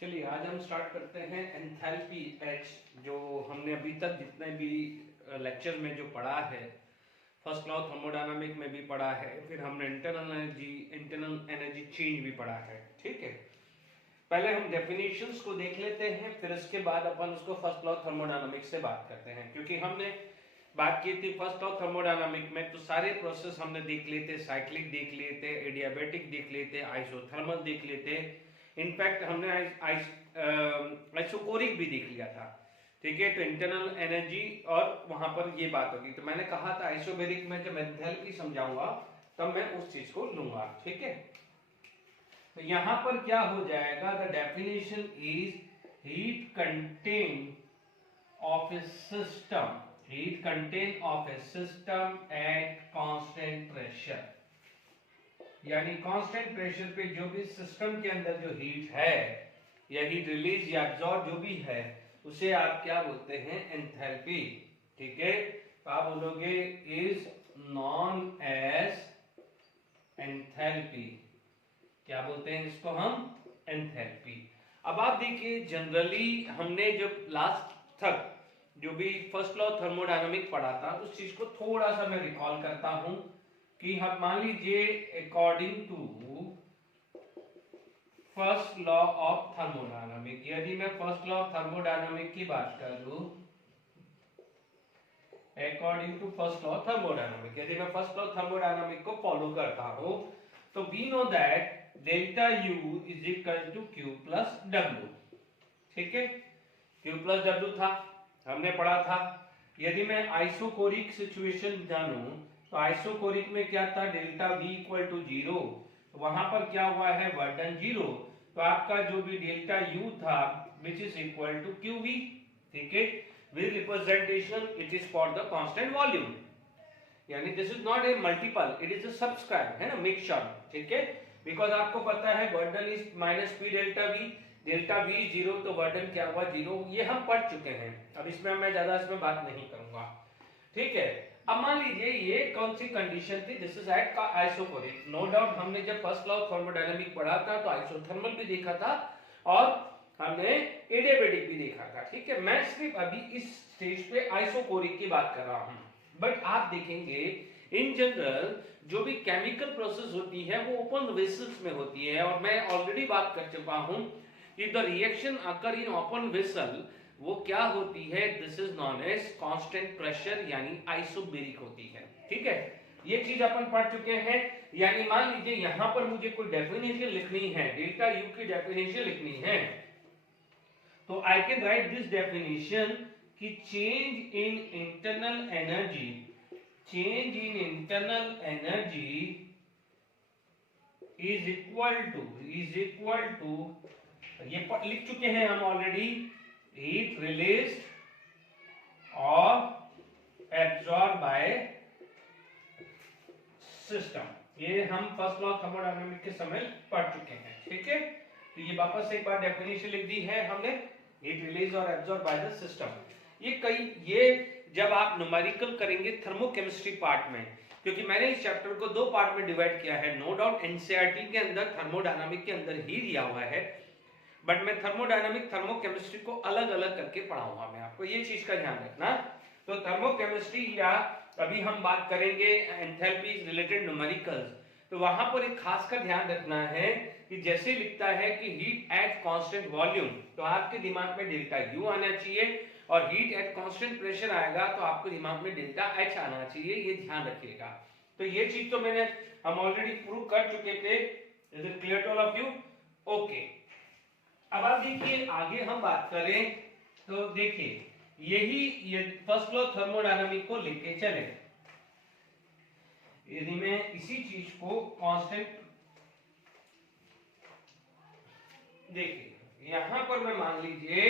चलिए आज हम स्टार्ट करते हैं एंथैल्पी एच। जो हमने अभी तक जितने भी लेक्चर में जो पढ़ा है, फर्स्ट लॉ थर्मोडायनामिक में भी पढ़ा है, फिर हमने इंटरनल एनर्जी चेंज भी पढ़ा है। ठीक है, पहले हम डेफिनेशंस को देख लेते हैं, फिर इसके बाद अपन उसको फर्स्ट लॉ थर्मोडायनामिक से बात करते हैं। क्योंकि हमने बात की थी फर्स्ट लॉ थर्मोडायनामिक में तो सारे प्रोसेस हमने देख लिए थे, साइक्लिक देख लिए थे, एडियाबैटिक देख लिए थे, आइसोथर्मल देख लिए थे, इनफैक्ट हमने आइसोकोरिक भी देख लिया था। ठीक है, तो इंटरनल एनर्जी और वहां पर ये बात होगी। तो मैंने कहा था आइसोबेरिक में जब एंथैल्पी समझाऊंगा तब मैं उस चीज को लूंगा। ठीक है, तो यहां पर क्या हो जाएगा, the definition is heat contain of a system, heat contain of a system at constant pressure. यानी कांस्टेंट प्रेशर पे जो भी सिस्टम के अंदर जो हीट है या हीट रिलीज या एब्जॉर्ब जो भी है उसे आप क्या बोलते हैं, एंथैल्पी। ठीक है, तो आप बोलोगे इज नॉन एज एंथैल्पी। क्या बोलते हैं इसको हम, एंथैल्पी। अब आप देखिए जनरली हमने जब लास्ट तक जो भी फर्स्ट लॉ थर्मोडायनामिक पढ़ा था उस चीज को थोड़ा सा मैं रिकॉल करता हूं कि हम मान लीजिए according to first law of thermodynamic, यदि मैं फर्स्ट लॉ ऑफ थर्मोडायनामिक की बात करूं, according to first law thermodynamic, यदि मैं फर्स्ट लॉ थर्मोडायनामिक को फॉलो करता हूं तो we know that delta U is equal to Q plus W. ठीक है, क्यू प्लस डब्ल्यू था, हमने पढ़ा था। यदि मैं आइसोकोरिक सिचुएशन जानूं तो आइसोकोरिक में क्या था, delta V equal to zero, वहां पर क्या हुआ है, वर्डन जीरो, तो आपका जो भी डेल्टा यू था which is equal to Q V. ठीक है, with representation it is for the constant volume, यानी this is not a multiple, it is a subscribe, है ना, मिक्सचर। ठीक है, बिकॉज आपको पता है work done is minus P delta V, delta V zero, तो वर्डन क्या हुआ, जीरो। ये हम पढ़ चुके हैं, अब इसमें मैं ज्यादा इसमें बात नहीं करूंगा। ठीक है, अब मान लीजिए ये कौन सी कंडीशन थी, दिस इज एट का आइसोकोरिक। नो डाउट हमने जब फर्स्ट लॉ ऑफ थर्मोडायनामिक पढ़ा था तो आइसोथर्मल भी देखा था और हमने एडियाबैटिक भी देखा था। ठीक है, मैं सिर्फ अभी इस स्टेज पे आइसोकोरिक की बात कर रहा हूं, बट आप देखेंगे इन जनरल जो भी केमिकल प्रोसेस होती है वो ओपन वेसल्स में होती है, और मैं ऑलरेडी बात कर चुका हूं कि the reaction occur in open vessel वो क्या होती है, this is known as constant pressure यानी आइसोबेरिक होती है। ठीक है, ये चीज अपन पढ़ चुके हैं। यानी मान लीजिए यहां पर मुझे कोई डेफिनेशन लिखनी है, डेल्टा यू की डेफिनेशन लिखनी है, तो I can write this definition कि change in internal energy, change in internal energy is equal to ये लिख चुके हैं हम ऑलरेडी, हीट रिलीज और एब्जॉर्ब बाय सिस्टम। ये हम फर्स्ट लॉ थर्मोडायनामिक के समय पढ़ चुके हैं। ठीक है, तो ये वापस एक बार डेफिनेशन लिख दी है हमने, हीट रिलीज और एब्जॉर्ब बाय द सिस्टम। ये जब आप न्यूमेरिकल करेंगे थर्मोकेमिस्ट्री पार्ट में, क्योंकि मैंने इस चैप्टर को दो पार्ट में डिवाइड किया है। नो डाउट एनसीईआरटी के अंदर थर्मोडायनामिक के अंदर ही दिया हुआ है, बट मैं थर्मोडायनामिक थर्मोकेमिस्ट्री को अलग अलग करके पढ़ाऊंगा मैं आपको, ये चीज का ध्यान रखना। तो थर्मोकेमिस्ट्री या अभी हम बात करेंगे एंथैल्पी रिलेटेड न्यूमेरिकल्स, तो वहां पर एक खास का ध्यान रखना है कि जैसे लिखता है कि हीट एट कांस्टेंट वॉल्यूम, तो आपके दिमाग में डेल्टा यू आना चाहिए, और हीट एट कांस्टेंट प्रेशर आएगा तो आपके दिमाग में डेल्टा एच आना चाहिए, ये ध्यान रखिएगा। तो ये चीज तो हम ऑलरेडी प्रूव कर चुके थे। Is it clear to all of you? Okay, अब आप देखिए आगे हम बात करें तो देखिए ये फर्स्ट लॉ थर्मोडायनामिक को लेके चले, यदि मैं इसी चीज को कांस्टेंट, देखिए यहां पर मैं मान लीजिए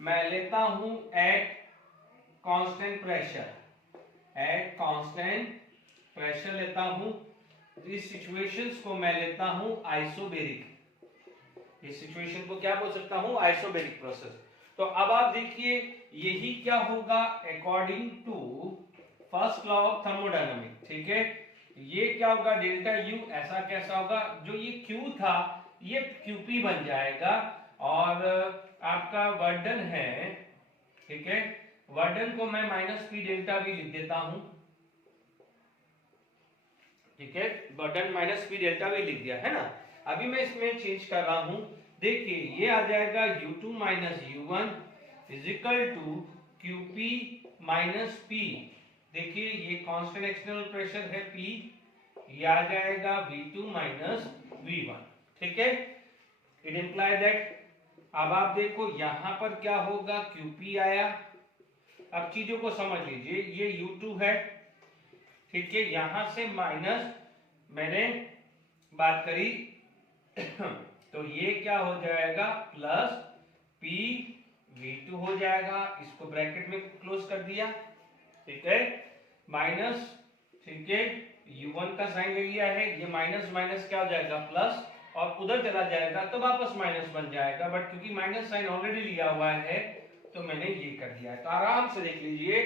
मैं लेता हूं eight constant pressure, eight constant pressure लेता हूं, इस सिचुएशंस को मैं लेता हूं आइसोबेरिक, इस सिचुएशन को क्या बोल सकता हूं, आइसोबेरिक प्रोसेस। तो अब आप देखिए यही क्या होगा according to first law of thermodynamic. ठीक है, ये क्या होगा, डेल्टा यू ऐसा कैसा होगा, जो ये क्यू था ये क्यूपी बन जाएगा, और आपका वर्डन है, ठीक है, वर्डन को मैं -p डेल्टा v लिख देता हूं, ठीक है, वर्डन -p डेल्टा v लिख दिया है ना। अभी मैं इसमें चेंज कर रहा हूं, देखिए ये आ जाएगा u2 u1 is equal to qp p, देखिए ये कांस्टेंट एक्सटर्नल प्रेशर है p, ये आ जाएगा v2 v1, ठीक है। इट इंप्लाई दैट, अब आप देखो यहां पर क्या होगा, qp आया। अब चीजों को समझ लीजिए, ये u2 है, ठीक है, यहां से माइनस मैंने बात करी तो ये क्या हो जाएगा, प्लस p v2 हो जाएगा, इसको ब्रैकेट में क्लोज कर दिया, ठीक है, माइनस, ठीक है, u1 का साइन ले लिया है, ये माइनस माइनस क्या हो जाएगा, प्लस, और उधर चला जाएगा तो वापस माइनस बन जाएगा, बट क्योंकि माइनस साइन ऑलरेडी लिया हुआ है तो मैंने ये कर दिया है। तो आराम से देख लीजिए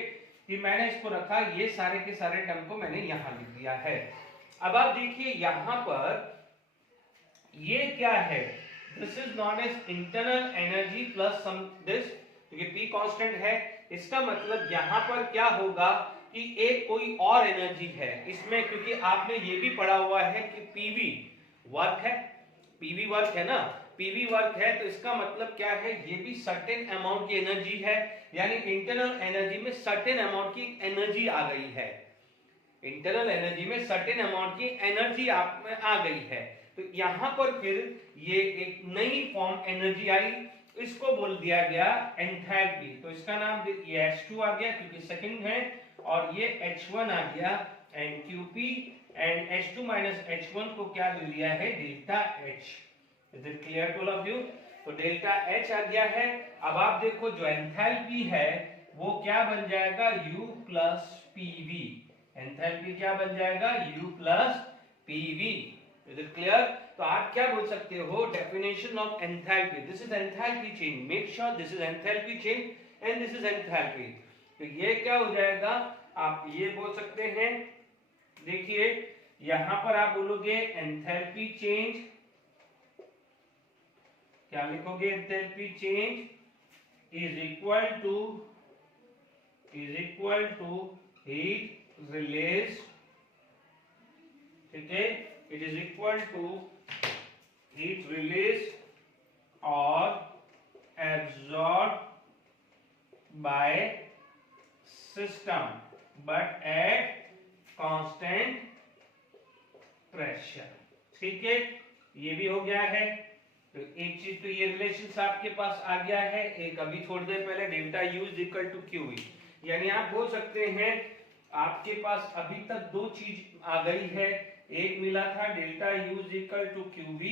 कि मैंने इसको रखा, ये सारे के सारे टर्म को मैंने यहां लिख दिया है। अब आप देखिए यहां पर ये क्या है, this is known as internal energy plus some this, क्योंकि p कांस्टेंट है, इसका मतलब यहां पर क्या होगा कि एक कोई और एनर्जी है इसमें, क्योंकि आपने ये भी पढ़ा हुआ है कि pv वर्क है, pv वर्क है ना, pv वर्क है, तो इसका मतलब क्या है, ये भी सर्टेन अमाउंट की एनर्जी है, यानी इंटरनल एनर्जी में सर्टेन अमाउंट की एनर्जी आ गई है, इंटरनल एनर्जी में सर्टेन अमाउंट की एनर्जी आप में आ गई है। तो यहां पर फिर ये एक नई फॉर्म एनर्जी आई, इसको बोल दिया गया एंथैल्पी। तो इसका नाम ये H2 आ गया क्योंकि सेकंड है, और ये H1 आ गया and QP, and H2 H1 को क्या ले लिया है, delta H। Is it clear to all of you? तो डेल्टा H आ गया है। अब आप देखो जो एंथैल्पी है वो क्या बन जाएगा, U प्लस PV, एंथैल्पी क्या बन जाएगा, U plus PV। Is it clear? तो आप क्या बोल सकते हो, definition of enthalpy, this is enthalpy change, make sure this is enthalpy change and this is enthalpy. तो ये क्या हो जाएगा, आप ये बोल सकते हैं, देखिए यहां पर आप बोलोगे एंथैल्पी चेंज, क्या लिखोगे, enthalpy change is equal to heat release, ठीक है, it is equal to heat release और absorb by system but at constant pressure, ठीक है, ये भी हो गया है। तो एक चीज तो ये रिलेशंस आपके पास आ गया है, एक अभी थोड़ी देर पहले delta U is equal to QV, यानी आप बोल सकते हैं आपके पास अभी तक दो चीज आ गई है, एक मिला था delta U is equal to QV,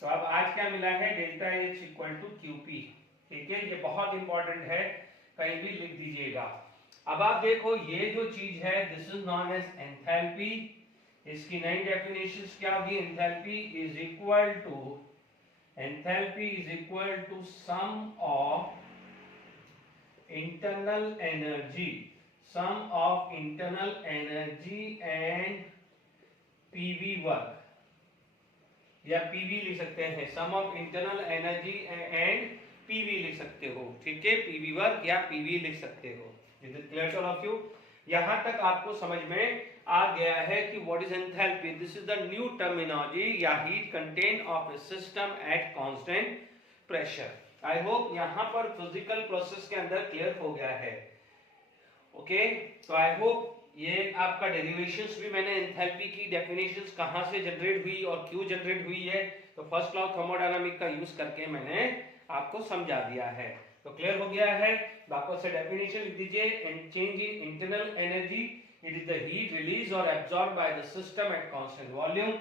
तो अब आज क्या मिला है, delta H equal to QP, ठीक है, ये बहुत इंपॉर्टेंट है, कहीं भी लिख दीजिएगा। अब आप देखो ये जो चीज है this is known as enthalpy, इसकी नई डेफिनेशंस क्या होगी, enthalpy is equal to sum of internal energy and PV work, या पीवी लिख सकते हैं, sum of internal energy and PV लिख सकते हो, ठीक है, पीवी वर्क या पीवी लिख सकते हो। Is it clear to all of you? यहां तक आपको समझ में आ गया है कि what is enthalpy, this is the new terminology या heat content of a system at constant pressure. I hope यहां पर फिजिकल प्रोसेस के अंदर क्लियर हो गया है। ओके, तो आई होप ये आपका डेरिवेशंस भी, मैंने एंथैल्पी की डेफिनेशंस कहां से जनरेट हुई और क्यों जनरेट हुई है, तो फर्स्ट लॉ ऑफ थर्मोडायनामिक का यूज करके मैंने आपको समझा दिया है। तो क्लियर हो गया है? वापस से डेफिनेशन लिख दीजिए, and change in internal energy, it is the heat released or absorbed by the system at constant volume.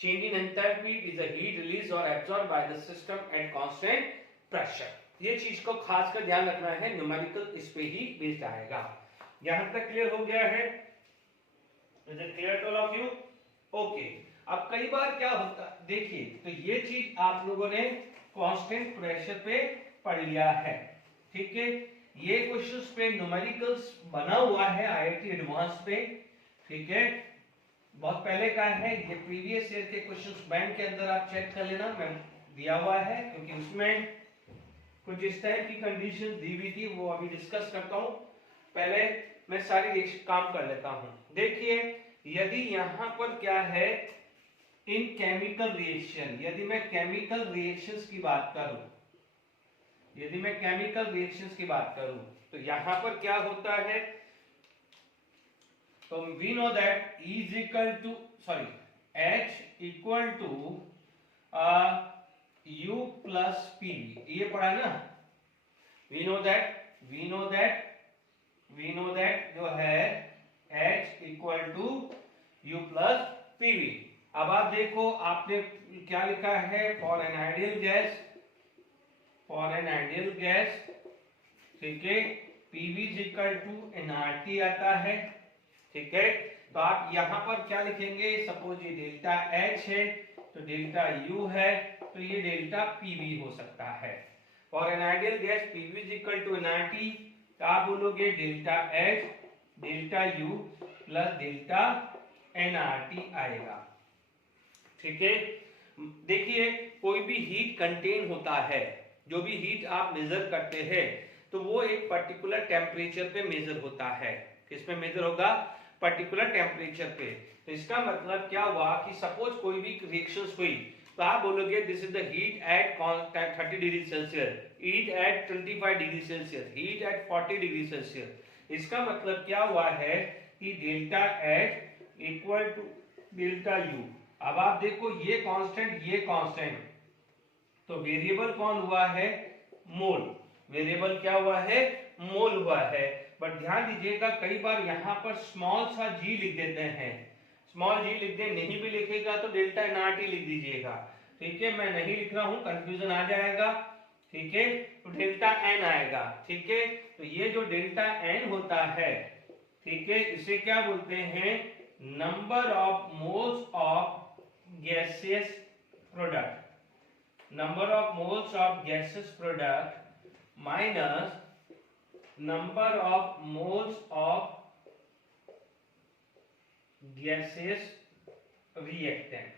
Change in enthalpy is the heat released or absorbed by the system at constant pressure. ये चीज को खासकर ध्यान रखना है, numerical इस पे ही based आएगा। यहां तक क्लियर हो गया है? Is it clear to all of you? Okay. अब कई बार क्या होता, देखिए तो ये चीज आप लोगों ने कांस्टेंट प्रेशर पे पढ़ लिया है, ठीक है, ये क्वेश्चंस पे न्यूमेरिकल्स बना हुआ है आईआईटी एडवांस पे, ठीक है, बहुत पहले का है, ये प्रीवियस ईयर के क्वेश्चंस बैंक के अंदर आप चेक कर लेना, मैं दिया हुआ है, क्योंकि उसमें कुछ इस टाइप की कंडीशन दी हुई थी, वो अभी डिस्कस करता हूं। पहले मैं सारी काम कर लेता हूं। देखिए यदि यहां पर क्या है, इन केमिकल रिएक्शन, यदि मैं केमिकल रिएक्शंस की बात करूं, यदि मैं केमिकल रिएक्शंस की बात करूं तो यहां पर क्या होता है, तो we know that E is equal to sorry H equal to U plus PV, ये पढ़ा है ना। we know that जो है H equal to U plus PV। अब आप देखो आपने क्या लिखा है, फॉर एन आइडियल गैस, ठीक है, PV is equal to nRT आता है, ठीक है। तो आप यहां पर क्या लिखेंगे, सपोज ये डेल्टा H है तो डेल्टा U है, तो ये डेल्टा PV हो सकता है। For an ideal gas PV is equal to nRT, तो आप बोलोगे delta H delta U plus delta nRT आएगा, ठीक है। देखिए कोई भी हीट कंटेन होता है, जो भी हीट आप मेजर करते हैं तो वो एक पर्टिकुलर टेम्परेचर पे मेजर होता है। किस पे मेजर होगा, पर्टिकुलर टेम्परेचर पे। तो इसका मतलब क्या हुआ कि सपोज कोई भी रिएक्शंस हुई तो आप बोलोगे this is the heat at 30 degree Celsius, heat at 25 degree Celsius, heat at 40 degree Celsius. इसका मतलब क्या हुआ है कि delta H equal to delta U। अब आप देखो ये कांस्टेंट, ये कांस्टेंट, तो वेरिएबल कौन हुआ है, मोल। वेरिएबल क्या हुआ है, मोल हुआ है। बट ध्यान दीजिएगा कई बार यहाँ पर स्मॉल सा g लिख देते हैं, स्मॉल g लिख दे, नहीं भी लिखेगा तो डेल्टा nRT लिख दीजिएगा, ठीक है। मैं नहीं लिख रहा हूँ, कंफ्यूजन आ जाएगा, ठीक है। तो डेल्टा n आएगा, ठीक है। तो ये जो डेल्टा n होता है, ठीक है, इसे क्या बोलते हैं, number of moles of gaseous product, number of moles of gaseous product minus number of moles of gaseous reactant,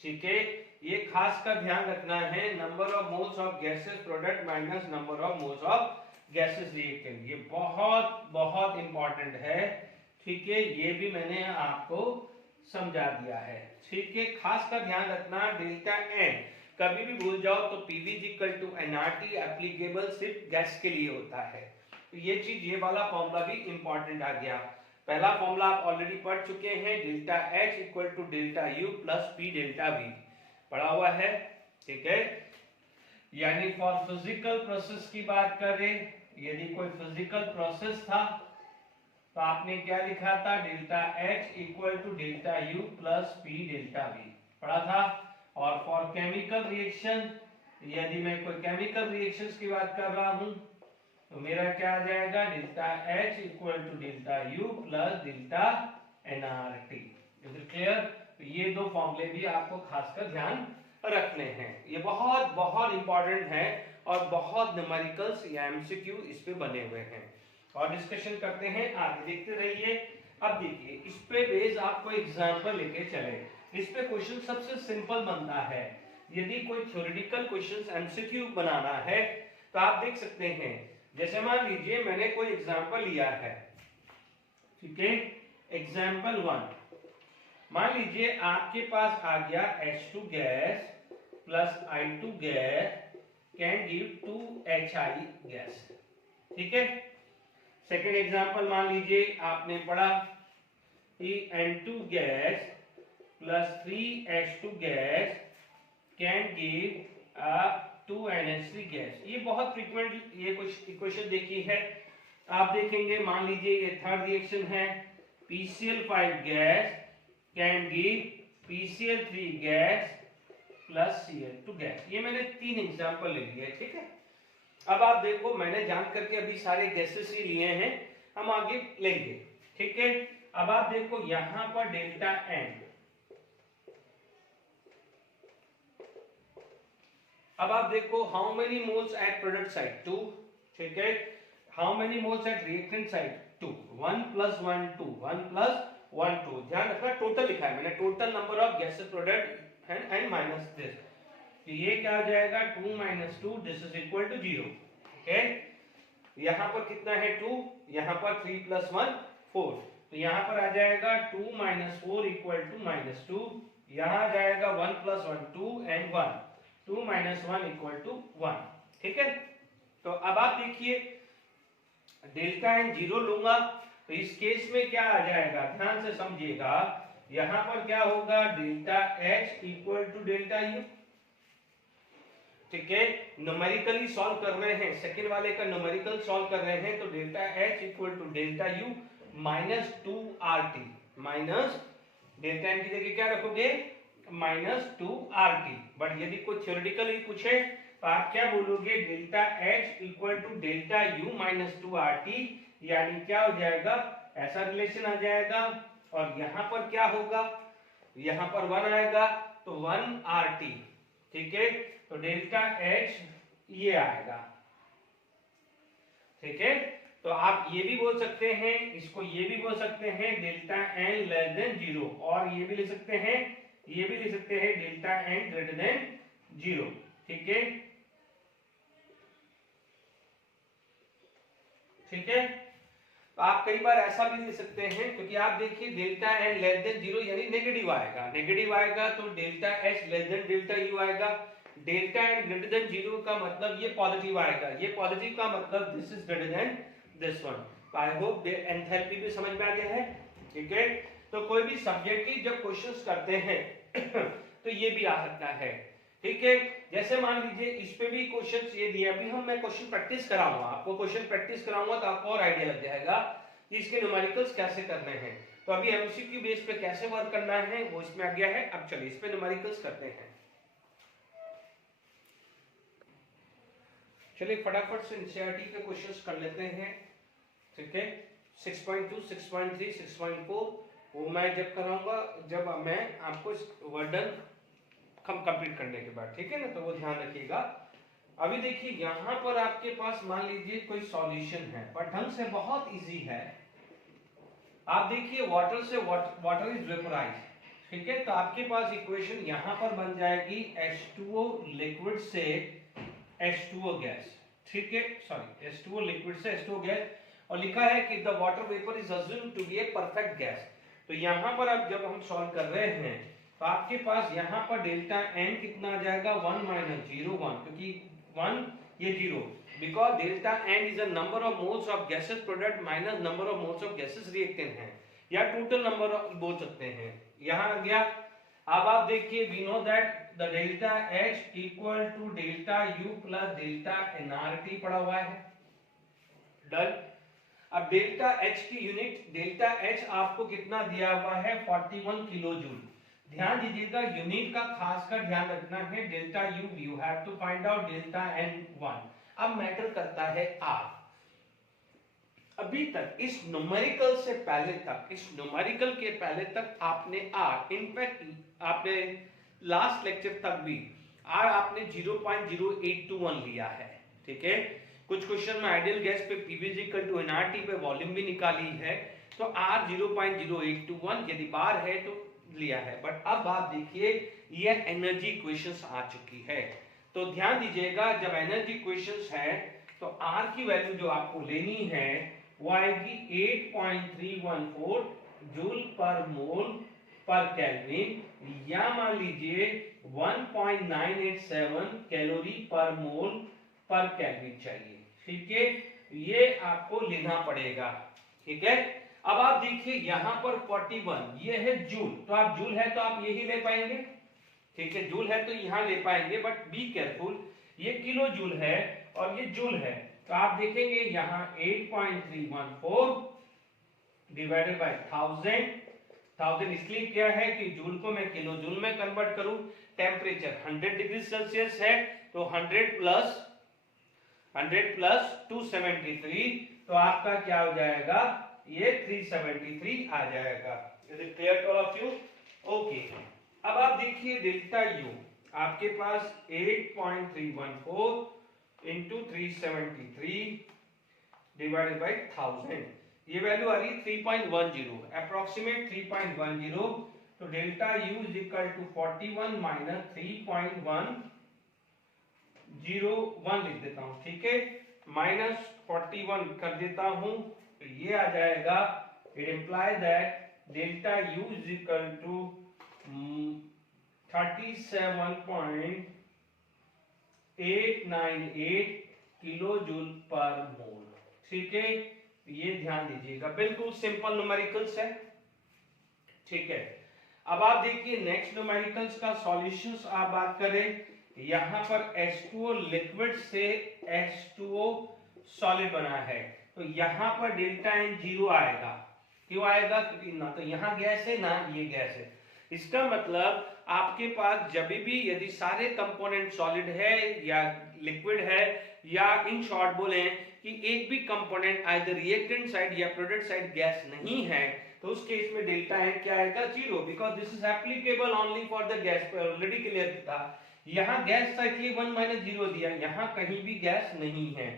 ठीक है। ये खास का ध्यान रखना है, number of moles of gases product minus number of moles of gases reactant, ये बहुत बहुत इंपॉर्टेंट है, ठीक है। ये भी मैंने आपको समझा दिया है, ठीक है। खास का ध्यान रखना, डेल्टा n कभी भी भूल जाओ तो PV equal to nRT applicable सिर्फ गैस के लिए होता है। तो ये चीज, ये वाला फॉर्मूला भी इंपॉर्टेंट आ गया। पहला फॉर्मूला आप ऑलरेडी पढ़ चुके हैं, delta H equal to delta U plus P delta V, पढ़ा हुआ है, ठीक है। यानी फॉर फिजिकल प्रोसेस की बात करें, यदि कोई फिजिकल प्रोसेस था तो आपने क्या लिखा था, delta H equal to delta U plus P delta V, पढ़ा था। और फॉर केमिकल रिएक्शन, यदि मैं कोई केमिकल रिएक्शंस की बात कर रहा हूं तो मेरा क्या आ जाएगा, delta H equal to delta U plus delta nRT। Is it clear. तो ये दो फॉर्मूले भी आपको खासकर ध्यान रखने हैं, ये बहुत बहुत इंपॉर्टेंट है और बहुत न्यूमेरिकल्स या एमसीक्यू इस पे बने हुए हैं। और डिस्कशन करते हैं, आगे देखते रहिए। अब देखिए इस पे बेस आपको एग्जांपल लेके चले, इस पे क्वेश्चन सबसे सिंपल बनता है। यदि कोई थ्योरेटिकल क्वेश्चंस एमसीक्यू बनाना है तो आप देख सकते हैं, जैसे मान लीजिए मैंने कोई एग्जांपल लिया है, ठीक है। एग्जांपल 1, मान लीजिए आपके पास आ गया H2 gas plus I2 gas can give 2HI gas, ठीक है। सेकेंड एग्जांपल मान लीजिए आपने पढ़ा कि N2 gas plus 3H2 gas can give 2NH3 gas. ये बहुत फ्रीक्वेंट ये कुछ इक्वेशन देखी है, आप देखेंगे। मान लीजिए ये थर्ड रिएक्शन है, PCl5 gas can give PCl3 gas plus Cl2 gas. ये मैंने 3 एग्जांपल ले लिए, ठीक है। अब आप देखो मैंने जान करके अभी सारे गैसेस ही लिए हैं, हम आगे लेंगे, ठीक है। अब आप देखो यहां पर डेल्टा n, अब आप देखो how many moles at product side 2, ठीक है। How many moles at reactant side 2, 1 plus 1 2, 1 plus 1 2। ध्यान रखना टोटल लिखा है मैंने, total number of gases product and minus this, तो ये क्या हो जाएगा 2 - 2 this is equal to 0। Okay, यहाँ पर कितना है 2, यहाँ पर 3 + 1 4, तो यहाँ पर आ जाएगा 2 - 4 इक्वल टू -2, यहाँ आ जाएगा 1 + 1 2 एंड 1, 2 - 1 इक्वल टू 1। ठीक है, तो अब आप देखिए डेल्टा एन 0 लूंगा तो इस केस में क्या आ जाएगा, ध्यान से समझिएगा, यहां पर क्या होगा delta H equal to delta U. ठीक है, न्यूमेरिकली सॉल्व कर रहे हैं, सेकंड वाले का न्यूमेरिकल सॉल्व कर रहे हैं, तो delta H equal to delta U -2RT, minus delta N की जगह क्या रखोगे -2RT। बट यदि कोई थ्योरेटिकली पूछे तो आप क्या बोलोगे, delta H equal to delta U -2RT, यानी क्या हो जाएगा, ऐसा रिलेशन आ जाएगा, और यहां पर क्या होगा, यहां पर 1 आएगा तो 1RT। ठीक है, तो डेल्टा एच ये आएगा। ठीक है, तो आप ये भी बोल सकते हैं, इसको ये भी बोल सकते हैं डेल्टा एन लेस देन 0, और ये भी लिख सकते हैं, ये भी लिख सकते हैं डेल्टा एन ग्रेटर देन 0। ठीक है, ठीक है, तो आप कई बार ऐसा भी लिख सकते हैं, क्योंकि आप देखिए डेल्टा एन लेस देन 0 यानी नेगेटिव आएगा, नेगेटिव आएगा तो delta H less than delta U आएगा। डेल्टा एन ग्रेटर देन 0 का मतलब ये पॉजिटिव आएगा, ये पॉजिटिव का मतलब this is greater than this one. I hope enthalpy भी समझ में आ गया है। ठीक है, तो कोई भी सब्जेक्टिव जब क्वेश्चंस करते हैं तो ये भी आ सकता है। ठीक है, जैसे मान लीजिए इस पे भी क्वेश्चंस ये दिए, अभी मैं क्वेश्चन प्रैक्टिस कराऊंगा, आपको क्वेश्चन प्रैक्टिस कराऊंगा तो आपको और आइडिया लग जाएगा कि इसके न्यूमेरिकल्स कैसे करने हैं। तो अभी एमसीक्यू बेस पे कैसे वर्क करना है वो इसमें आ गया है। अब चलिए इस पे न्यूमेरिकल्स करते हैं। चलिए फटाफट से एनसीईआरटी के क्वेश्चंस कर लेते हैं। ठीक है, 6.2, 6.3, 6.4 वो मैं जब कराऊंगा, जब मैं आपको वर्डन कंप्लीट करने के बाद, ठीक है ना, तो वो ध्यान रखिएगा। अभी देखिए यहां पर आपके पास मान लीजिए कोई सॉल्यूशन है, पर ढंग से बहुत इजी है। आप देखिए वाटर से वाटर इज वेपोराइज, ठीक है, तो आपके पास इक्वेशन यहां पर बन जाएगी H2O लिक्विड से H2O गैस। ठीक है, सॉरी H2O लिक्विड से H2O गैस, और लिखा है कि the water vapour is assumed to be a perfect gas. तो यहां पर अब जब हम सॉल्व कर रहे हैं तो आपके पास यहाँ पर डेल्टा एन कितना आ जाएगा 1 - 0 1, क्योंकि 1 ये 0, because delta N is a number of moles of gases product minus number of moles of gases reactant है, या टोटल नंबर बोल सकते हैं। यहाँ आ गया। अब आप देखिए we know that the delta H equal to delta U plus delta NRT पड़ा हुआ है। डन। अब डेल्टा एच की यूनिट, डेल्टा एच आपको कितना दिया हुआ है 41 किलो जूल। ध्यान दीजिएगा यूनिट का खासकर ध्यान रखना है, delta U have to find out delta n 1। अब मैटर करता है आर। अभी तक इस न्यूमेरिकल से पहले तक, इस न्यूमेरिकल के पहले तक आपने आर, इनफैक्ट आपने लास्ट लेक्चर तक भी आर आपने 0.0821 लिया है। ठीक है, कुछ क्वेश्चन में आइडियल गैस पे पीवी = एनआरटी पे वॉल्यूम भी निकाली है, तो आर 0.0821 यदि बार है तो लिया है। बट अब आप देखिए ये एनर्जी इक्वेशंस आ चुकी है, तो ध्यान दीजिएगा जब एनर्जी इक्वेशंस है तो आर की वैल्यू जो आपको लेनी है वो आएगी 8.314 जूल पर मोल पर केल्विन, या मान लीजिए 1.987 कैलोरी पर मोल पर केल्विन चाहिए। ठीक है, ये आपको लेना पड़ेगा। ठीक है, अब आप देखिए यहां पर 41 ये है जूल, तो आप जूल है तो आप यही ले पाएंगे। ठीक है, जूल है तो यहां ले पाएंगे, बट बी केयरफुल, ये किलो जूल है और ये जूल है, तो आप देखेंगे यहां 8.314 डिवाइडेड बाय 1000 इसलिए क्या है कि जूल को मैं किलो जूल में कन्वर्ट करूं। टेम्परेचर 100 डिग्री सेल्सियस है, तो 100 प्लस 273, तो आपका क्या हो जाएगा, ये 373 आ जाएगा। Is it clear to all of you? Okay, अब आप देखिए डेल्टा यू आपके पास 8.314 इंटू 373 डिवाइडेड बाई 1000, ये वैल्यू आ रही 3.10, अप्रोक्सीमेट 3.10, तो delta U is equal to 41 minus 3.10 0.01 लिख देता हूं, ठीक है, -41 कर देता हूं, तो ये आ जाएगा, it imply that delta U is equal to 37.898 kilo joule per mole, ठीक है। ये ध्यान दीजिएगा, बिल्कुल सिंपल न्यूमेरिकल्स है, ठीक है। अब आप देखिए नेक्स्ट न्यूमेरिकल्स का सॉल्यूशंस आप बात करें, यहां पर H2O लिक्विड से H2O सॉलिड बना है, तो यहां पर डेल्टा एन 0 आएगा। क्यों आएगा? क्योंकि ना तो यहां गैस है ना ये गैस है। इसका मतलब आपके पास जब भी यदि सारे कंपोनेंट सॉलिड है या लिक्विड है, या इन शॉर्ट बोले कि एक भी कंपोनेंट आइदर रिएक्टेंट साइड या प्रोडक्ट साइड गैस नहीं है, तो उस केस में डेल्टा एन क्या आएगा? 0, because this is applicable only for the gas. पे ऑलरेडी क्लियर था, यहाँ गैस था इसलिए 1 - 0 दिया, यहाँ कहीं भी गैस नहीं है।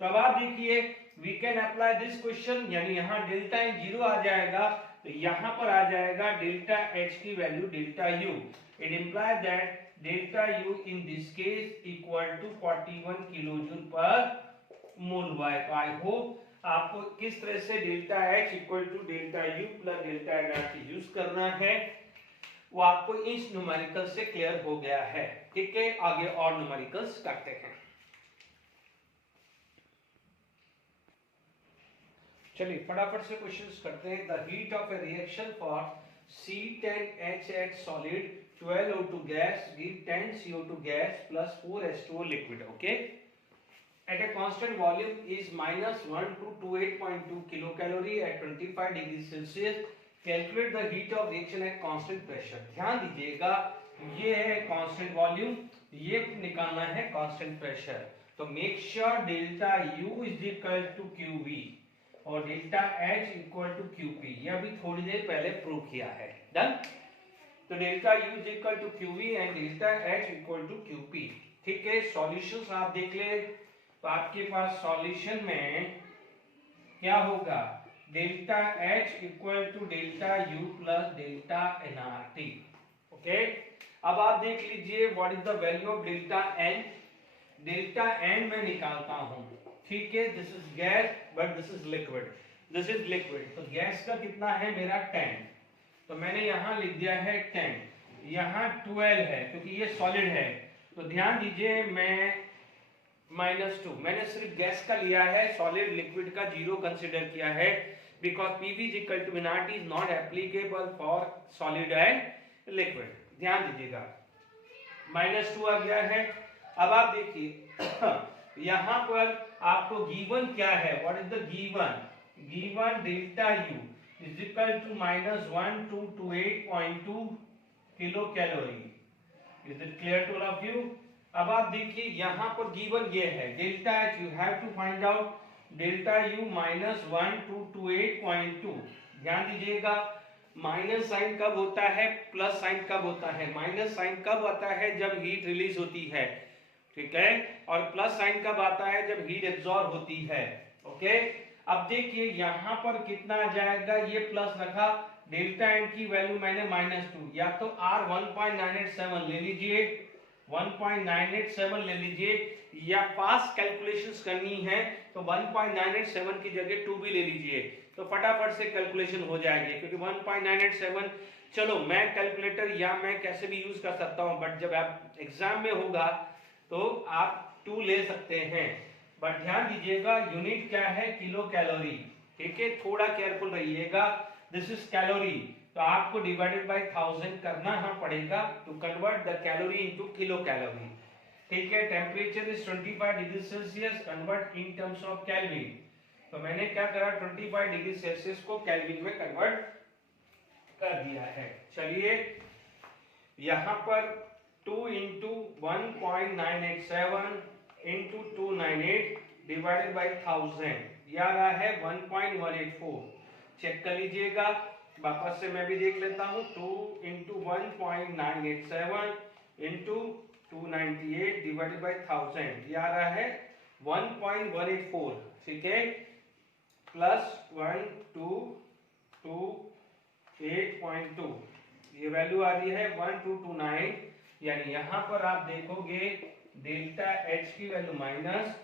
तो अब आप देखिए we can apply this question, यानी यहाँ डेल्टा एन 0 आ जाएगा, तो यहाँ पर आ जाएगा डेल्टा एच की value delta U. It imply that delta U in this case equal to 41 kilo joule per mole Y. तो आई होप आपको किस तरह से delta H equal to delta U plus delta nRT use करना है वो आपको इस न्यूमेरिकल से क्लियर हो गया है, ठीक है। आगे और न्यूमेरिकल्स करते हैं। चलिए फटाफट से क्वेश्चंस करते हैं। The heat of A reaction for C10H8 solid 12 O2 gas give 10 CO2 gas plus 4 H2O liquid, okay, at a constant volume is -1 to 28.2 kilocalorie at 25 degrees Celsius. Calculate the heat of reaction at constant pressure. ध्यान दीजिएगा, ये है constant volume, ये निकालना है constant pressure. तो make sure delta U is equal to QV और delta H equal to QP। ये अभी थोड़ी देर पहले प्रूव किया है, डन। तो delta U is equal to QV and delta H equal to QP, ठीक है। सॉल्यूशंस आप देख ले, तो आपके पास सॉल्यूशन में क्या होगा? Delta H equal to delta U plus delta nRT, okay. अब आप देख लीजिए what is the value of delta N। Delta N मैं निकालता हूं, ठीक है। This is gas but this is liquid, this is liquid. तो गैस का कितना है मेरा 10, तो मैंने यहां लिख दिया है 10, यहां 12 है क्योंकि ये सॉलिड है। तो ध्यान दीजिए मैं -2 मैंने सिर्फ गैस का लिया है, सॉलिड लिक्विड का 0 कंसीडर किया है, because PV is equal to nRT is not applicable for solid and liquid. ध्यान दीजिएगा -2 आ गया है। अब आप देखिए यहां पर आपको गिवन क्या है? What is the given? Given delta U is equal to -1 to 28.2 kilo calorie. Is it clear to all of you? अब आप देखिए यहां पर गिवन ये है delta H, you have to find out delta U -1 to 28.2। ध्यान दीजिएगा minus sign कब होता है, प्लस साइन कब होता है? माइनस साइन कब आता है? जब हीट रिलीज होती है, ठीक है, और प्लस साइन कब आता है? जब हीट एब्जॉर्ब होती है, ओके। अब देखिए यहां पर कितना आ जाएगा, ये प्लस रखा, डेल्टा एन की वैल्यू मैंने -2, या तो R 1.987 ले लीजिए, 1.987 ले लीजिए, या फास्ट कैलकुलेशंस करनी है तो 1.987 की जगह 2 भी ले लीजिए, तो फटाफट से कैलकुलेशन हो जाएगी। क्योंकि 1.987 चलो मैं कैलकुलेटर या मैं कैसे भी यूज कर सकता हूं, बट जब आप एग्जाम में होगा तो आप 2 ले सकते हैं। बट ध्यान दीजिएगा यूनिट क्या है? किलो कैलोरी, ठीक है, थोड़ा केयरफुल रहिएगा। दिस इज कैलोरी, तो आपको डिवाइडेड बाय 1000 करना पड़ेगा to convert the calorie into kilo calorie, ठीक है। Temperature is 25 degree Celsius, convert in terms of Kelvin. तो मैंने क्या करा, 25 डिग्री सेल्सियस को केल्विन में कन्वर्ट कर दिया है। चलिए यहां पर 2 into 1.987 into 298 डिवाइडेड बाय 1000, ये आ रहा है 1.184। चेक कर लीजिएगा, वापस से मैं भी देख लेता हूं। 2 into 1.987 into 298 डिवाइडेड बाय 1000, ये आ रहा है 1.184, ठीक है, प्लस 1228.2, ये वैल्यू आ रही है 1229। यानी यहां पर आप देखोगे डेल्टा एच की वैल्यू माइनस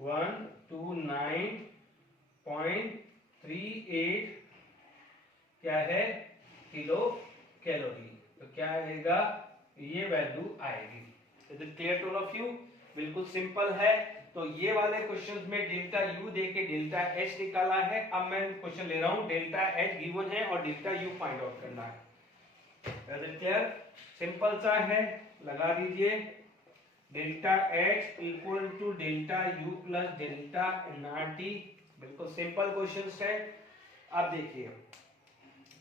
129.38 क्या है किलो कैलोरी। तो क्या आएगा, ये वैल्यू आएगी। Is it clear to all of you? बिल्कुल सिंपल है। तो ये वाले क्वेश्चंस में डेल्टा यू देके डेल्टा एच निकाला है। अब मैं क्वेश्चन ले रहा हूं डेल्टा एच गिवन है और डेल्टा यू फाइंड आउट करना है। Is it clear? सिंपल सा है, लगा दीजिए delta H equal to delta U plus delta nRT. बिल्कुल सिंपल क्वेश्चंस है। अब देखिए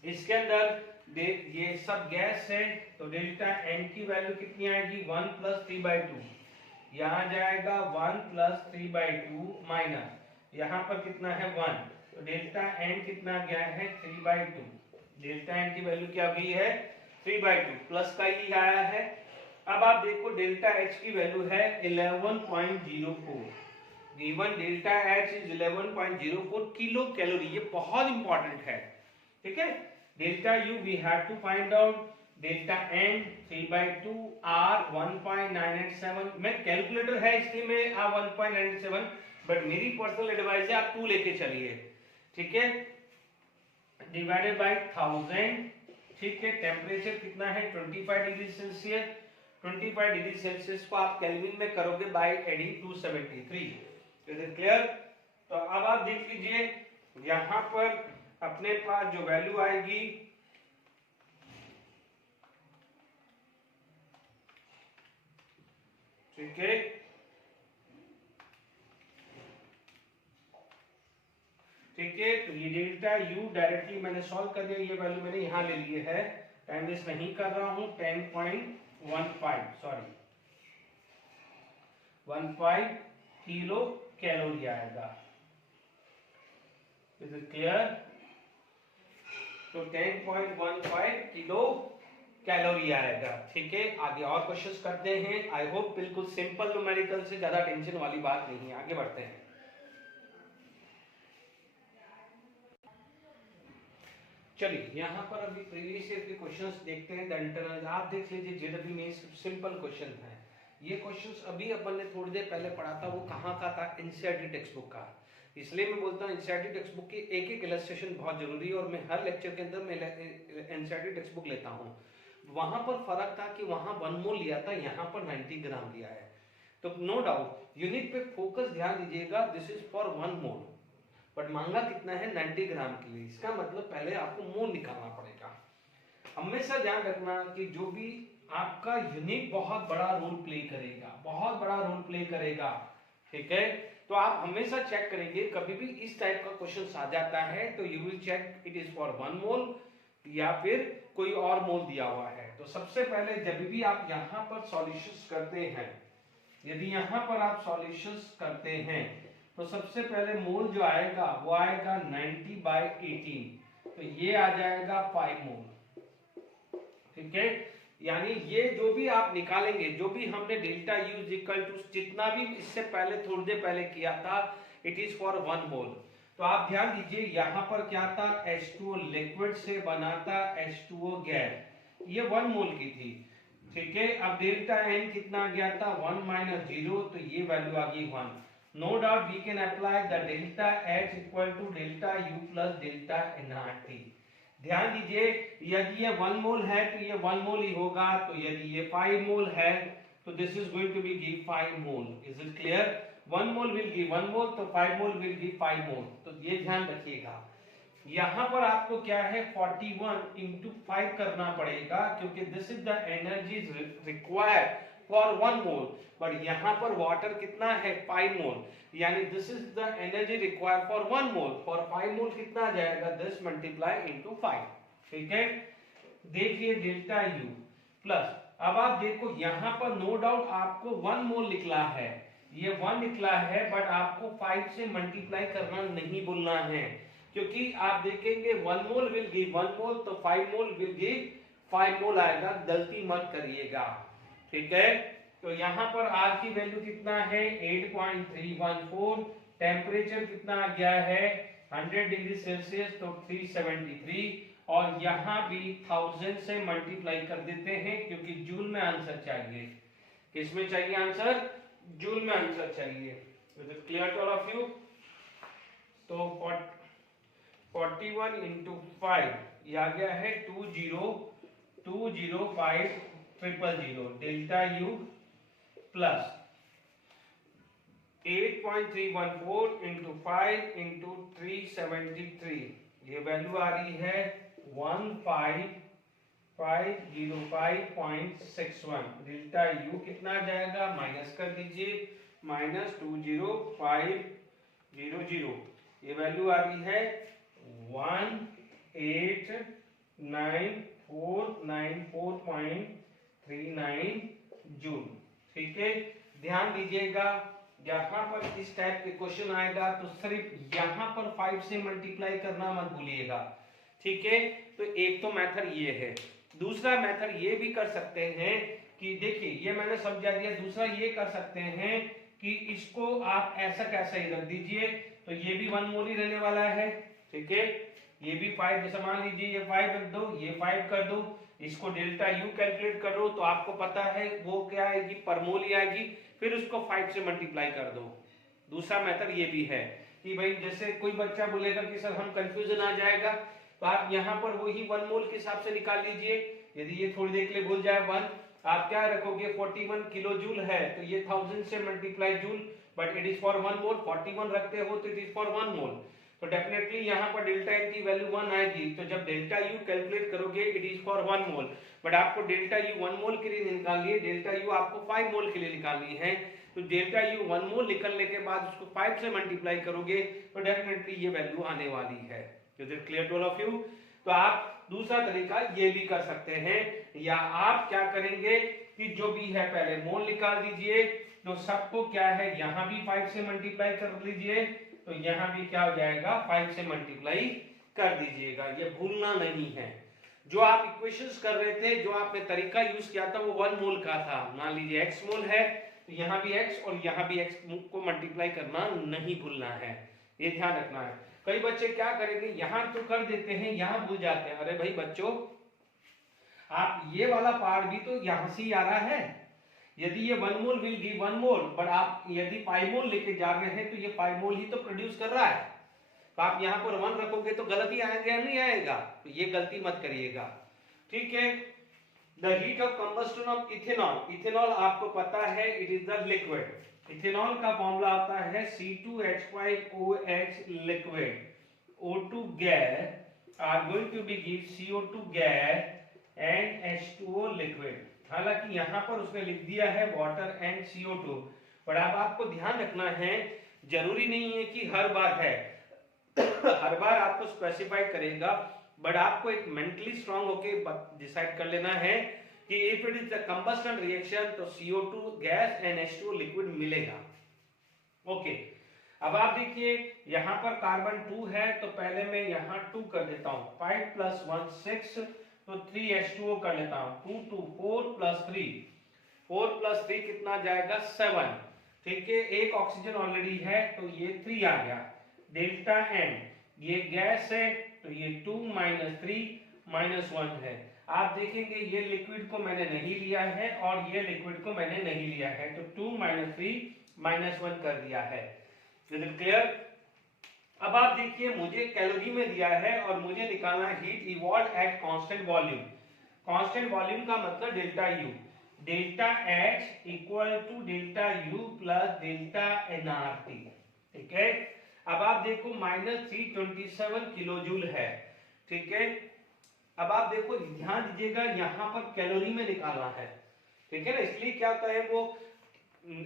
इसके अंदर ये सब गैस है, तो डेल्टा एन की वैल्यू कितनी आएगी 1 प्लस 3/2। यहाँ जाएगा 1 प्लस 3/2 माइनस यहाँ पर कितना है 1, तो डेल्टा एन कितना गया है 3/2। डेल्टा एन की वैल्यू क्या गई है 3/2, प्लस का ही आया है। अब आप देखो डेल्टा एच की वैल्यू है 11.04। Given delta H is 11.04 kilo calorie. ये बहुत इंपॉर्टेंट है, ठीक है। Delta U we have to find out, delta n 3/2, R 1.987। मैं कैलकुलेटर है इसलिए मैं आर 1.987, बट मेरी पर्सनल एडवाइस है आप 2 लेके चलिए, ठीक है। डिवाइडेड बाय 1000, ठीक है। टेम्परेचर कितना है 25 डिग्री सेल्सियस। 25 डिग्री सेल्सियस को आप केल्विन में करोगे by adding 273। Is it clear? तो अब आप देख लीजिए यहां पर अपने पास जो वैल्यू आएगी ठीक है, ठीक है। तो ये डेल्टा यू डायरेक्टली मैंने सॉल्व कर दिया, ये वैल्यू मैंने यहां ले ली है, टाइम वेस्ट नहीं कर रहा हूं। 10.15 सॉरी 15 किलो कैलोरी आएगा। Is it clear? तो 10.15 किलो कैलोरी आएगा, ठीक है। आगे और क्वेश्चंस करते हैं। आई होप बिल्कुल सिंपल न्यूमेरिकल से ज्यादा टेंशन वाली बात नहीं है। आगे बढ़ते हैं। चलिए यहाँ पर अभी प्रीवियस ईयर के क्वेश्चंस देखते हैं। इंटरनल आप देख लीजिए, जेडब्ल्यू में सिंपल क्वेश्चन है। ये क्वेश्चंस अभी अपन ने थोड़ी देर पहले पढ़ा था, वो कहाँ का था, एनसीईआरटी टेक्स्ट बुक का। इसलिए मैं बोलता हूँ एनसीईआरटी टेक्स्ट बुक की एक एक इलस्ट्रेशन बहुत जरूरी है, और मैं हर लेक्चर के अंदर मैं एनसीईआरटी टेक्स्ट बुक लेता हूँ। वहां पर फर्क था कि वहां 1 मोल लिया था, यहाँ पर 90 ग्राम लिया है। तो नो डाउट यूनिट पे फोकस ध्यान दीजिएगा, this is for 1 mole, but मांगा कितना है 90 ग्राम के लिए। इसका मतलब पहले आपको मोल निकालना पड़ेगा। हमेशा ध्यान रखना कि जो भी आपका यूनिट बहुत बड़ा रोल प्ले करेगा, बहुत बड़ा रोल प्ले करेगा, ठीक है। तो आप हमेशा चेक करेंगे, कभी भी इस टाइप का क्वेश्चन आ जाता है तो you will check it is for 1 mole या फिर कोई और मोल दिया हुआ है। तो सबसे पहले जब भी आप यहाँ पर सॉल्यूशंस करते हैं, यदि यहाँ पर आप सॉल्यूशंस करते हैं तो सबसे पहले मोल जो आएगा वो आएगा 90/18, तो ये आ जाएगा 5 मोल, ठीक है। यानी ये जो भी आप निकालेंगे, जो भी हमने delta U is equal to जितना भी इससे पहले थोड़ी देर पहले किया था, इट इज फॉर 1 मोल। तो आप ध्यान दीजिए यहाँ पर क्या था, H2O लिक्विड से बना था H2O गैस, ये 1 मोल की थी, ठीक है। अब डेल्टा एन कितना गया था 1 - 0, तो ये वैल्यू आ गई 1। No doubt we can apply the delta H equal to delta U plus delta nRT. ध्यान दीजिए यदि ये 1 मोल है तो ये 1 मोल ही होगा, तो यदि ये 5 मोल है तो this is going to be give 5 mole. Is it clear? 1 mole will give 1 mole, तो 5 मोल विल गिव 5 मोल। तो ये ध्यान रखिएगा। यहाँ पर आपको क्या है 41 × 5 करना पड़ेगा, क्योंकि this is the energy required for 1 mole, but यहाँ पर वाटर कितना है 5 मोल, यानी this is the energy required for 1 mole. For 5 मोल कितना आ जाएगा 10 × 5, ठीक है। देखिए डेल्टा यू प्लस, अब आप देखो यहाँ पर नो डाउट आपको 1 मोल निकला है, ये 1 निकला है, बट आपको 5 से मल्टीप्लाई करना नहीं भूलना है, क्योंकि आप देखेंगे 1 मोल विल गिव 1 मोल, तो 5 मोल विल गिव 5 मोल आएगा, गलती मत करिएगा, ठीक है। तो यहाँ पर R की वैल्यू कितना है 8.314, टेम्परेचर कितना आ गया है 100 डिग्री सेल्सियस, तो 373, और यहाँ भी 1000 से मल्टीप्लाई कर देते हैं क्योंकि जूल में आंसर चाहिए, किसमें चाहिए आंसर? जूल में आंसर चाहिए। Is it clear to all of you? तो 41 इंटू 5 ये आ गया है 20,205,000 delta U plus 8.314 into 5 into 373 ये वैल्यू आ रही है 15,505.61। डेल्टा यू कितना आ जाएगा? माइनस कर दीजिए, -20500 ये वैल्यू आ रही है 189494.39 जूल। ठीक है, ध्यान दीजिएगा यहाँ पर इस टाइप के क्वेश्चन आएगा तो सिर्फ यहाँ पर 5 से मल्टीप्लाई करना मत भूलिएगा। ठीक है, तो एक तो मेथड ये है। दूसरा मेथड ये भी कर सकते हैं कि देखिए ये मैंने समझा दिया। दूसरा ये कर सकते हैं कि इसको आप ऐसा कैसा ही रख दीजिए, तो ये भी 1 मोल ही रहने वाला है। ठीक है, ये भी 5, जैसे मान लीजिए ये 5 रख दो, ये 5 कर दो, इसको डेल्टा यू कैलकुलेट कर दो तो आपको पता है वो क्या आएगी? पर मोल ही आएगी। फिर उसको 5 से मल्टीप्लाई कर दो। दूसरा मेथड ये भी है कि भाई जैसे कोई बच्चा बोलेगा कि सर हम कंफ्यूजन आ जाएगा, तो आप यहाँ पर वही 1 मोल के हिसाब से निकाल लीजिए। यदि ये थोड़ी देर के लिए भूल जाए 1, आप क्या रखोगे? 41 किलो जूल है तो ये 1000 से multiply joule, but it is for 1 मोल। 41 रखते हो तो इट इज फॉर 1 मोल, तो डेफिनेटली यहाँ पर डेल्टा एन की वैल्यू 1 आएगी। तो जब डेल्टा यू कैलकुलेट करोगे it is for 1 mole, but आपको डेल्टा यू 1 मोल के लिए निकालनी है, डेल्टा यू आपको 5 मोल के लिए निकालनी है। तो डेल्टा यू 1 मोल निकलने के बाद उसको 5 से मल्टीप्लाई करोगे तो डेफिनेटली ये वैल्यू आने वाली है। Is it clear to all of you? तो आप दूसरा तरीका ये भी कर सकते हैं, या आप क्या करेंगे कि जो भी है पहले मोल निकाल दीजिए, तो सबको क्या है यहाँ भी 5 से मल्टीप्लाई कर लीजिए, तो यहाँ भी क्या हो जाएगा? 5 से मल्टीप्लाई कर दीजिएगा। ये भूलना नहीं है। जो आप इक्वेशंस कर रहे थे, जो आपने तरीका यूज किया था वो 1 मोल का था। मान लीजिए x मोल है तो यहाँ भी x और यहाँ भी x को मल्टीप्लाई करना नहीं भूलना है, ये ध्यान रखना है। कई बच्चे क्या करेंगे, यहाँ तो कर देते हैं, यहाँ भूल जाते हैं। अरे भाई बच्चों, आप ये वाला पार्ट भी तो यहाँ से ही आ रहा है। यदि ये 1 mole will give 1 mole, but आप यदि 5 मोल लेके जा रहे हैं तो ये 5 मोल ही तो प्रोड्यूस कर रहा है। तो आप यहाँ पर 1 रखोगे तो गलती आएगा या नहीं आएगा? तो ये गलती मत करिएगा। ठीक है, the heat of combustion of ethanol. Ethanol आपको पता है it is the liquid. Ethanol का फॉर्मूला आता है C2H5OH liquid, O2 gas are going to be give CO2 gas and H2O liquid. हालांकि यहाँ पर उसने लिख दिया है वाटर एंड CO2, पर अब आपको ध्यान रखना है, जरूरी नहीं है कि हर बार है हर बार आपको स्पेसिफाई करेगा, बट आपको एक मेंटली स्ट्रांग होके डिसाइड कर लेना है कि if it is the combustion reaction तो CO2 gas and H2O liquid मिलेगा। ओके, अब आप देखिए यहाँ पर कार्बन 2 है तो पहले मैं यहाँ 2 कर देता हूँ। 5 + 1 6, तो 3H2O कर लेता हूँ। 2 2 4 + 3, 4 + 3 कितना जाएगा? 7। ठीक है, एक ऑक्सीजन ऑलरेडी है तो ये 3 आ गया। डेल्टा एन, ये गैस है तो ये 2 - 3 - 1 है। आप देखेंगे ये लिक्विड को मैंने नहीं लिया है और ये लिक्विड को मैंने नहीं लिया है, तो 2 - 3 - 1 कर दिया है। Is it clear? अब आप देखिए मुझे कैलोरी में दिया है और मुझे निकालना है heat evolve at constant volume. Constant volume का मतलब delta U. Delta H equal to delta U plus delta nRT. ठीक है, अब आप देखो -327 किलो जूल है। ठीक है, अब आप देखो ध्यान दीजिएगा यहाँ पर कैलोरी में निकालना है। ठीक है ना, इसलिए क्या होता है वो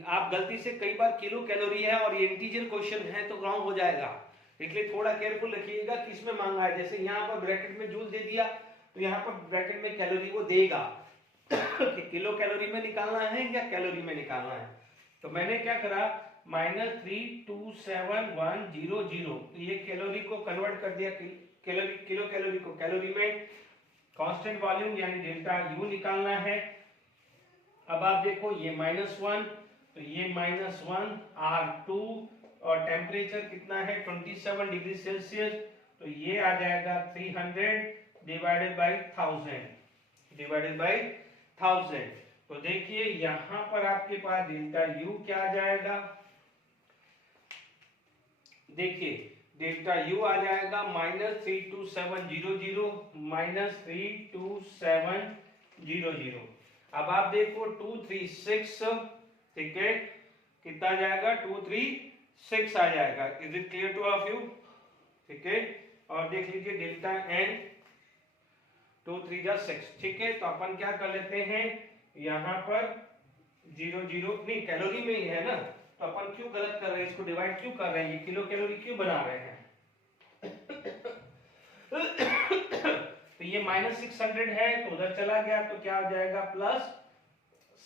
आप गलती से कई बार किलो कैलोरी है और ये इंटीजर क्वेश्चन है तो रॉन्ग हो जाएगा, इसलिए थोड़ा केयरफुल रखिएगा किसमें मांगा है। जैसे यहाँ पर ब्रैकेट में जूल दे दिया तो यहाँ पर ब्रैकेट में कैलोरी वो देगा कि किलो कैलोरी में निकालना है या कैलोरी में निकालना है। तो मैंने क्या करा, -327,100, तो ये कैलोरी को कन्वर्ट कर दिया किलो कैलोरी को कैलोरी में। कांस्टेंट वॉल्यूम यानी डेल्टा यू निकालना है। अब आप देखो ये -1 तो ये -1 R2 और टेम्परेचर कितना है 27 डिग्री सेल्सियस, तो ये आ जाएगा 300 / 1000 / 1000। तो देखिए यहां पर आपके पास डेल्टा यू क्या आ जाएगा, देखिए डेल्टा यू आ जाएगा -32700 -32700। अब आप देखो 236, ठीक है, कितना आ जाएगा 236 आ जाएगा। Is it clear two of you? ठीक है, और देख लीजिए डेल्टा एन 2 3 जा 6, ठीक है। तो अपन क्या कर लेते हैं, यहाँ पर 0 0 नहीं, कैलोरी में ही है ना, तो अपन क्यों गलत कर रहे हैं, इसको डिवाइड क्यों कर रहे हैं, ये किलो कैलोरी क्यों बना रहे हैं? तो ये -600 है तो उधर चला गया, तो क्या हो जाएगा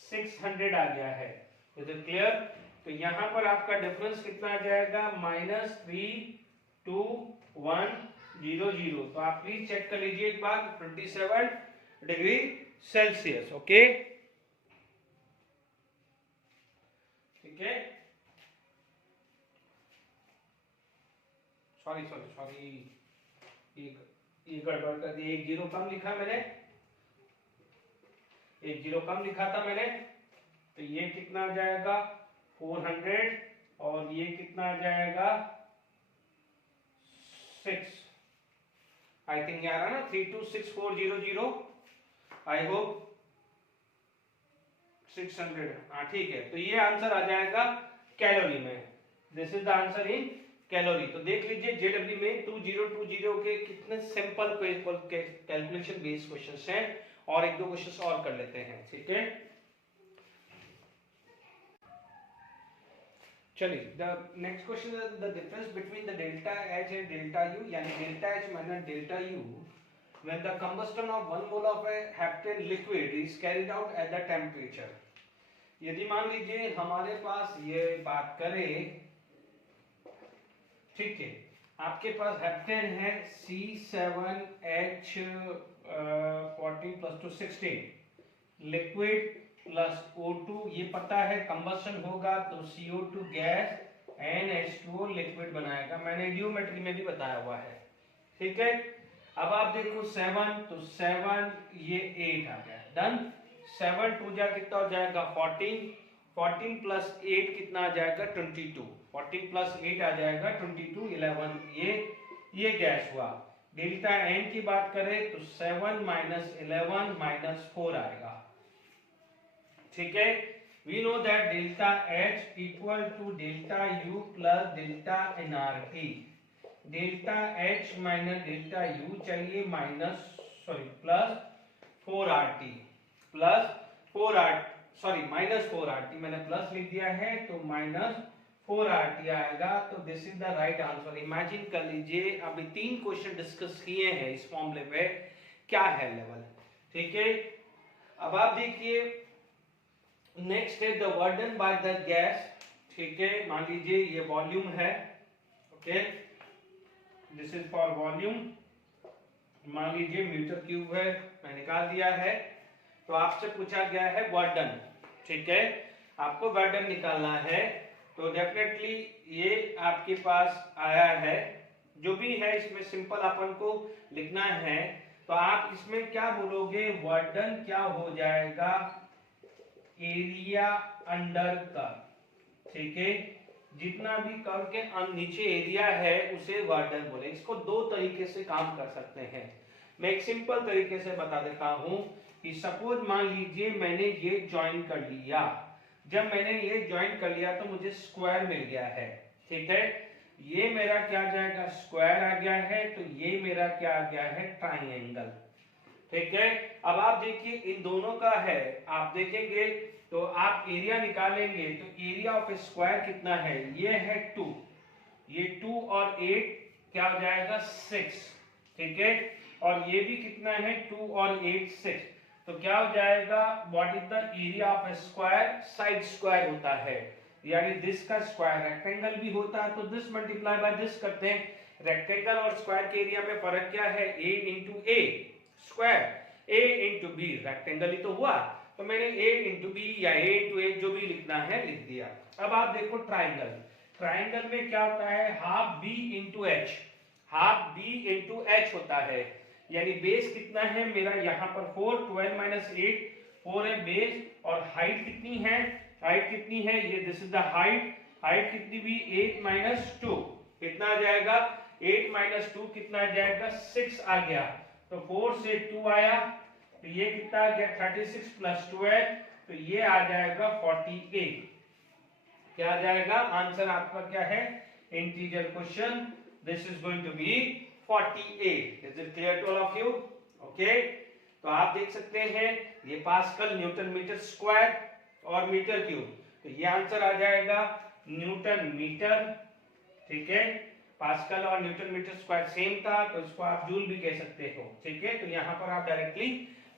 +600 आ गया है। Is it clear? तो यहां पर आपका डिफरेंस कितना आ जाएगा -32100। तो आप प्लीज चेक कर लीजिए एक बार, 27 डिग्री सेल्सियस। ओके, ठीक है। सॉरी सॉरी सॉरी, ये गड़बड़ कर दी, 1 0 कम लिखा मैंने, 1 0 कम लिखा था मैंने। तो ये कितना आ जाएगा 400, और ये कितना आ जाएगा 6। आई थिंक यार ना 326,400, आई होप 600, हाँ ठीक है। तो ये आंसर आ जाएगा कैलोरी में, this is the answer in calorie. तो देख लीजिए जेडब्ल्यू में 2020 के कितने सिंपल कैलकुलेशन बेस्ड क्वेश्चंस हैं, और 1 2 क्वेश्चंस और कर लेते हैं, ठीक है। चलिए, the next question is the difference between the delta H and delta U, यानी delta H minus delta U when the combustion of 1 mole of a heptane liquid is carried out at the temperature। यदि मान लीजिए हमारे पास ये बात करें, ठीक है, आपके पास हेप्टेन है C7H14 + 2 16, लिक्विड प्लस O2, ये पता है कंबस्शन होगा तो CO2 गैस NH2O लिक्विड बनाएगा, मैंने जियोमेट्री में भी बताया हुआ है, ठीक है। अब आप देखो 7, तो 7 ये 8 आ गया, डन। 7 2 जा कितना हो जाएगा 14, 14 + 8 कितना आ जाएगा 22, 14 + 8 आ जाएगा 22, 11 ये गैस हुआ। डेल्टा एन की बात करें तो 7 - 11 - 4 आएगा, ठीक है। We know that delta H equal to delta U plus delta nRT. Delta H minus delta U चाहिए +4RT, -4RT, मैंने प्लस लिख दिया है तो -4RT आएगा। तो this is the right answer. Imagine कर लीजिए अभी 3 क्वेश्चन डिस्कस किए हैं इस फॉर्मूले पे, क्या है लेवल, ठीक है। अब आप देखिए नेक्स्ट है the work done by the gas, ठीक है। मान लीजिए ये वॉल्यूम है, okay, this is for volume, मान लीजिए मीटर3 है, मैं निकाल दिया है। तो आपसे पूछा गया है वर्क डन, ठीक है, आपको वर्क डन निकालना है। तो डेफिनेटली ये आपके पास आया है, जो भी है इसमें सिंपल अपन को लिखना है। तो आप इसमें क्या बोलोगे, वर्क डन क्या हो जाएगा एरिया अंडर कर्व, ठीक है। जितना भी कर्व के नीचे एरिया है उसे वर्क डन बोले। इसको 2 तरीके से काम कर सकते हैं, मैं एक सिंपल तरीके से बता देता हूं कि सपोज मान लीजिए मैंने ये ज्वाइन कर लिया, जब मैंने ये ज्वाइन कर लिया तो मुझे स्क्वायर मिल गया है, ठीक है। ये मेरा क्या आ जाएगा स्क्वायर आ गया है, तो ये मेरा क्या आ गया है ट्राइंगल, ठीक है। अब आप देखिए इन दोनों का है, आप देखेंगे तो आप एरिया निकालेंगे तो एरिया ऑफ स्क्वायर कितना है, ये है 2, ये 2 और 8 क्या हो जाएगा 6, ठीक है। और ये भी कितना है 2 और 8 6, तो क्या हो जाएगा what is the area of square, side square होता है, यानी दिस का स्क्वायर, रेक्टेंगल भी होता है तो दिस मल्टीप्लाई बाय दिस करते हैं। रेक्टेंगल और स्क्वायर के एरिया में फर्क क्या है, a × a square, a × b, rectangle ही तो हुआ, तो मैंने a × b या a × a जो भी लिखना है लिख दिया। अब आप देखो ट्राइंगल, ट्राइंगल में क्या होता है half b × h, half b × h होता है, यानी बेस कितना है मेरा यहाँ पर 4, 12 - 8 4 है बेस, और हाइट कितनी है, हाइट कितनी है, ये this is the height, height कितनी भी 8 माइनस 2, कितना आ जाएगा 8 माइनस 2 कितना आ जाएगा 6 आ गया, तो 4 से 2 आया, तो ये कितना आ गया 36 प्लस 12, तो ये आ जाएगा 48। क्या आ जाएगा आंसर आपका क्या है, integer question, this is going to be 48। Is it clear to all of you? Okay, तो आप देख सकते हैं ये पास्कल, न्यूटन मीटर स्क्वायर और मीटर क्यूब, तो ये आंसर आ जाएगा न्यूटन मीटर, ठीक है, पास्कल और न्यूटन मीटर स्क्वायर सेम था तो इसको आप जूल भी कह सकते हो, ठीक है, तो यहाँ पर आप डायरेक्टली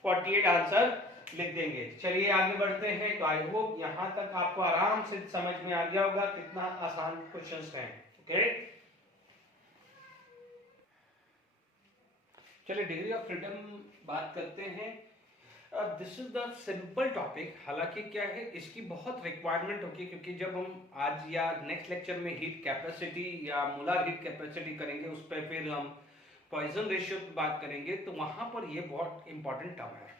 48 आंसर लिख देंगे। चलिए आगे बढ़ते हैं, तो आई होप यहाँ तक आपको आराम से समझ में आ गया होगा कितना आसान क्वेश्चंस हैं। ओके, चलिए डिग्री ऑफ फ्रीडम बात करते हैं। This is the simple topic, हालांकि क्या है इसकी बहुत रिक्वायरमेंट होगी, क्योंकि जब हम आज या नेक्स्ट लेक्चर में हीट कैपेसिटी या मोलर हीट कैपेसिटी करेंगे, उस पर फिर हम पॉइजन रेशियो की बात करेंगे, तो वहां पर ये बहुत इंपॉर्टेंट टर्म है।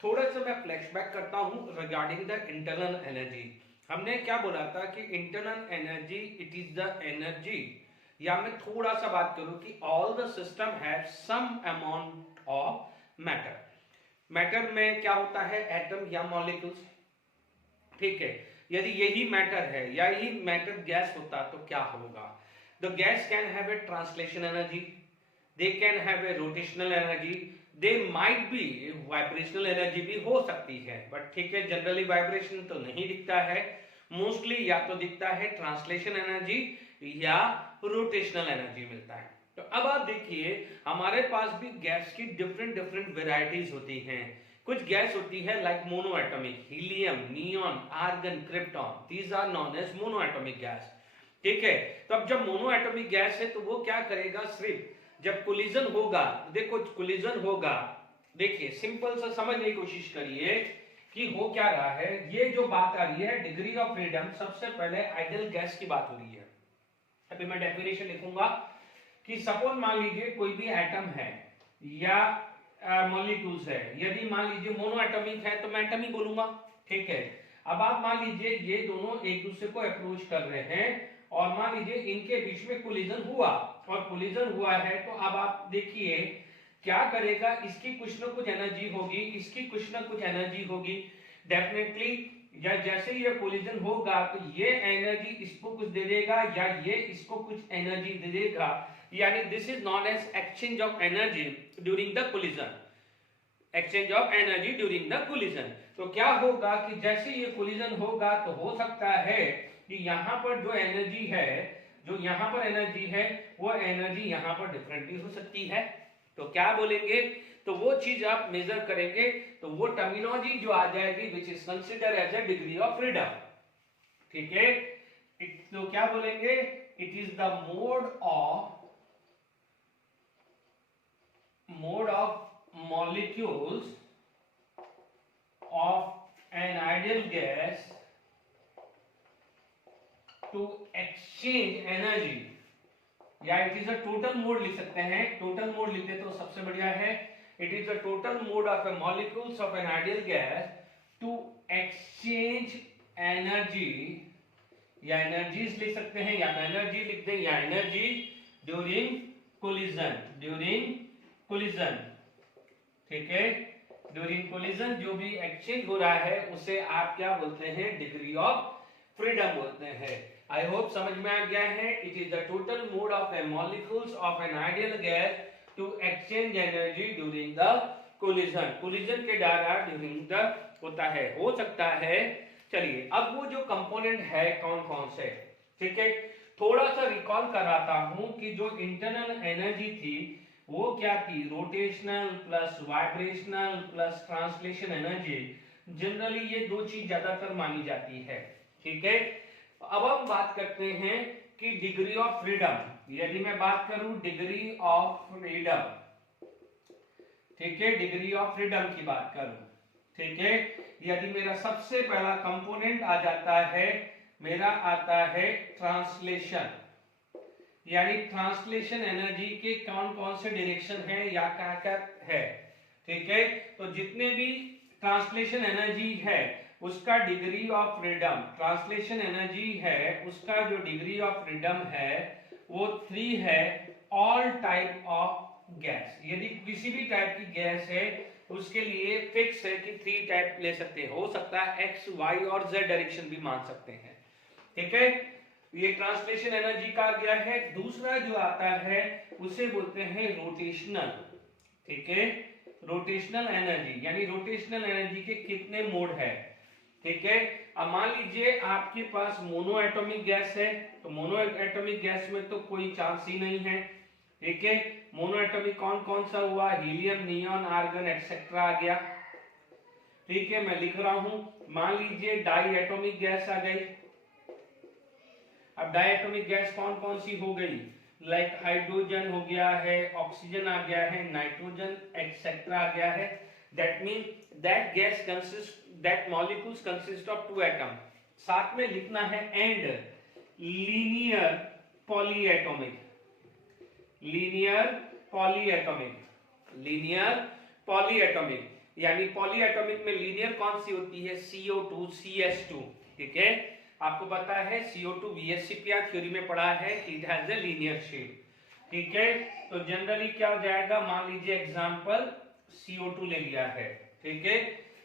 थोड़ा सा मैं फ्लैशबैक करता हूं रिगार्डिंग द इंटरनल एनर्जी। हमने क्या बोला था कि internal energy it is the energy, या मैं थोड़ा सा बात करूं कि all the system have some amount of matter. Matter में क्या होता है, एटम या मॉलिक्यूल्स, ठीक है, यदि यही मैटर है या यही मैटर गैस होता तो क्या होगा, the gas can have a translation energy, they can have a rotational energy, they might be vibrational energy भी हो सकती है, बट ठीक है जनरली वाइब्रेशन तो नहीं दिखता है, मोस्टली या तो दिखता है ट्रांसलेशन एनर्जी या रोटेशनल एनर्जी मिलता है। तो अब आप देखिए हमारे पास भी गैस की डिफरेंट डिफरेंट वेराइटीज होती हैं। कुछ गैस होती है like monoatomic, helium, neon, argon, krypton, these are known as monoatomic gas, ठीक है। तो अब जब मोनोएटॉमिक गैस है तो वो क्या करेगा, सिर्फ जब कोलिजन होगा, देखो कोलिजन होगा, देखिए सिंपल सा समझने की कोशिश करिए कि हो क्या रहा है। ये जो बात आ रही है डिग्री ऑफ फ्रीडम, सबसे पहले आइडियल गैस की बात हो रही है। अभी मैं डेफिनेशन लिखूंगा कि सपोज मान लीजिए कोई भी एटम है या मॉलिक्यूल्स है, यदि मान लीजिए मोनो एटॉमिक है तो मैं एटम ही बोलूंगा, ठीक है। अब आप मान लीजिए ये दोनों एक दूसरे को अप्रोच कर रहे हैं और मान लीजिए इनके बीच में कोलिजन हुआ, और कोलिजन हुआ है तो अब आप देखिए क्या करेगा, इसकी कुछ ना कुछ एनर्जी होगी, इसकी कुछ ना कुछ एनर्जी होगी, डेफिनेटली या जैसे ये कोलिजन होगा तो ये एनर्जी इसको कुछ दे देगा या ये इसको कुछ एनर्जी दे देगा, यानी this is known as exchange of energy during the collision, exchange of energy during the collision. तो क्या होगा कि जैसे ये कोलिजन होगा तो हो सकता है कि यहाँ पर जो एनर्जी है, जो यहाँ पर एनर्जी है वो एनर्जी यहाँ पर डिफरेंट भी हो सकती है। तो क्या बोलेंगे, तो वो चीज आप मेजर करेंगे तो वो टर्मिनोलॉजी जो आ जाएगी which is consider as a degree of freedom, ठीक है। तो क्या बोलेंगे, इट इज द मोड ऑफ molecules of an ideal gas to exchange energy, या it is a total mode लिख सकते हैं, टोटल मोड लिख दे तो सबसे बढ़िया है। It is the total mode of a molecules of an ideal gas to exchange energy, या एनर्जीज लिख सकते हैं, या एनर्जी लिख दें, या energy during collision, during collision, ठीक है। ड्यूरिंग कोलिजन जो भी एक्सचेंज हो रहा है उसे आप क्या बोलते हैं, डिग्री ऑफ फ्रीडम बोलते हैं। आई होप समझ में आ गया है। It is the total mode of a molecules of an ideal gas to exchange energy during the collision, collision के दौरान ड्यूरिंग द होता है, हो सकता है। चलिए अब वो जो कंपोनेंट है कौन कौन से, ठीक है, थोड़ा सा रिकॉल कराता हूं कि जो इंटरनल एनर्जी थी वो क्या थी, rotational plus vibrational plus translation energy. Generally ये दो चीज ज्यादातर मानी जाती है, ठीक है। अब हम बात करते हैं कि डिग्री ऑफ फ्रीडम, यदि मैं बात करूं डिग्री ऑफ फ्रीडम, ठीक है, डिग्री ऑफ फ्रीडम की बात करूं, ठीक है, यदि मेरा सबसे पहला कंपोनेंट आ जाता है, मेरा आता है ट्रांसलेशन, यानी ट्रांसलेशन एनर्जी के कौन कौन से डायरेक्शन है या क्या क्या है, ठीक है। तो जितने भी ट्रांसलेशन एनर्जी है उसका degree of freedom, translation energy है उसका जो डिग्री ऑफ फ्रीडम है वो 3 है ऑल टाइप ऑफ गैस। यदि किसी भी टाइप की गैस है उसके लिए फिक्स है कि 3 टाइप ले सकते हैं, हो सकता है एक्स वाई और जेड डायरेक्शन भी मान सकते हैं। ठीक है, ये ट्रांसलेशन एनर्जी का गया है। दूसरा जो आता है उसे बोलते हैं रोटेशनल। ठीक है, रोटेशनल एनर्जी, यानी रोटेशनल एनर्जी के कितने मोड है। ठीक है, अब मान लीजिए आपके पास मोनो एटॉमिक गैस है, तो मोनो एटॉमिक गैस में तो कोई चांस ही नहीं है। ठीक है, मोनो एटॉमिक कौन कौन सा हुआ, हीलियम, नियॉन, आर्गन एक्सेट्रा आ गया। ठीक है, मैं लिख रहा हूं, मान लीजिए डाई एटॉमिक गैस आ गई। अब डाई एटॉमिक गैस कौन कौन सी हो गई, लाइक हाइड्रोजन हो गया है, ऑक्सीजन आ गया है, नाइट्रोजन एक्सेट्रा आ गया है। That mean that gas consist, that molecules consist of 2 atom. साथ में लिखना है and linear polyatomic, linear polyatomic, linear polyatomic, यानी पॉलीएटॉमिक में लीनियर कौन सी होती है, CO2 CH2। ठीक है, आपको पता है CO2 VSCPR थ्योरी में पढ़ा है कि it has a linear shape. ठीक है, तो जनरली क्या हो जाएगा, मान लीजिए एग्जांपल CO2 ले लिया है। ठीक है,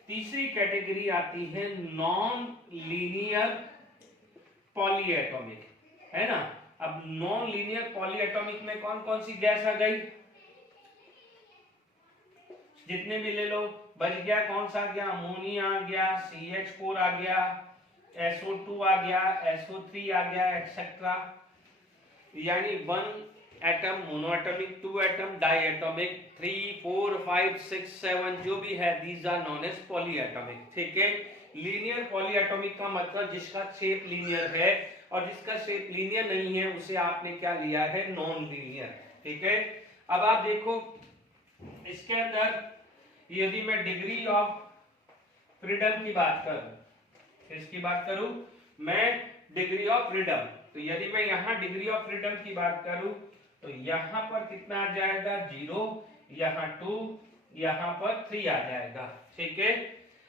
तीसरी कैटेगरी आती है नॉन लीनियर पॉलीएटॉमिक, है ना। अब नॉन लीनियर पॉलीएटॉमिक में कौन कौन सी गैस आ गई, जितने भी ले लो, बच गया कौन सा आ गया, अमोनिया आ गया, CH4 आ गया, SO2 आ गया, SO3 आ गया एक्सेट्रा। यानी 1 atom mono atomic, 2 atom di atomic, 3 4 5 6 7 जो भी है, these are known as polyatomic. ठीक है, लीनियर पॉलीएटॉमिक का मतलब जिसका शेप लीनियर है, और जिसका शेप लीनियर नहीं है उसे आपने क्या लिया है, नॉन लीनियर। ठीक है, अब आप देखो इसके अंदर यदि मैं डिग्री ऑफ फ्रीडम की बात करूं, इसकी बात करूं मैं डिग्री ऑफ फ्रीडम, तो यदि मैं यहां डिग्री ऑफ फ्रीडम की बात करूं तो यहां पर कितना आ जाएगा, 0, यहां 2, यहां पर 3 आ जाएगा। ठीक है,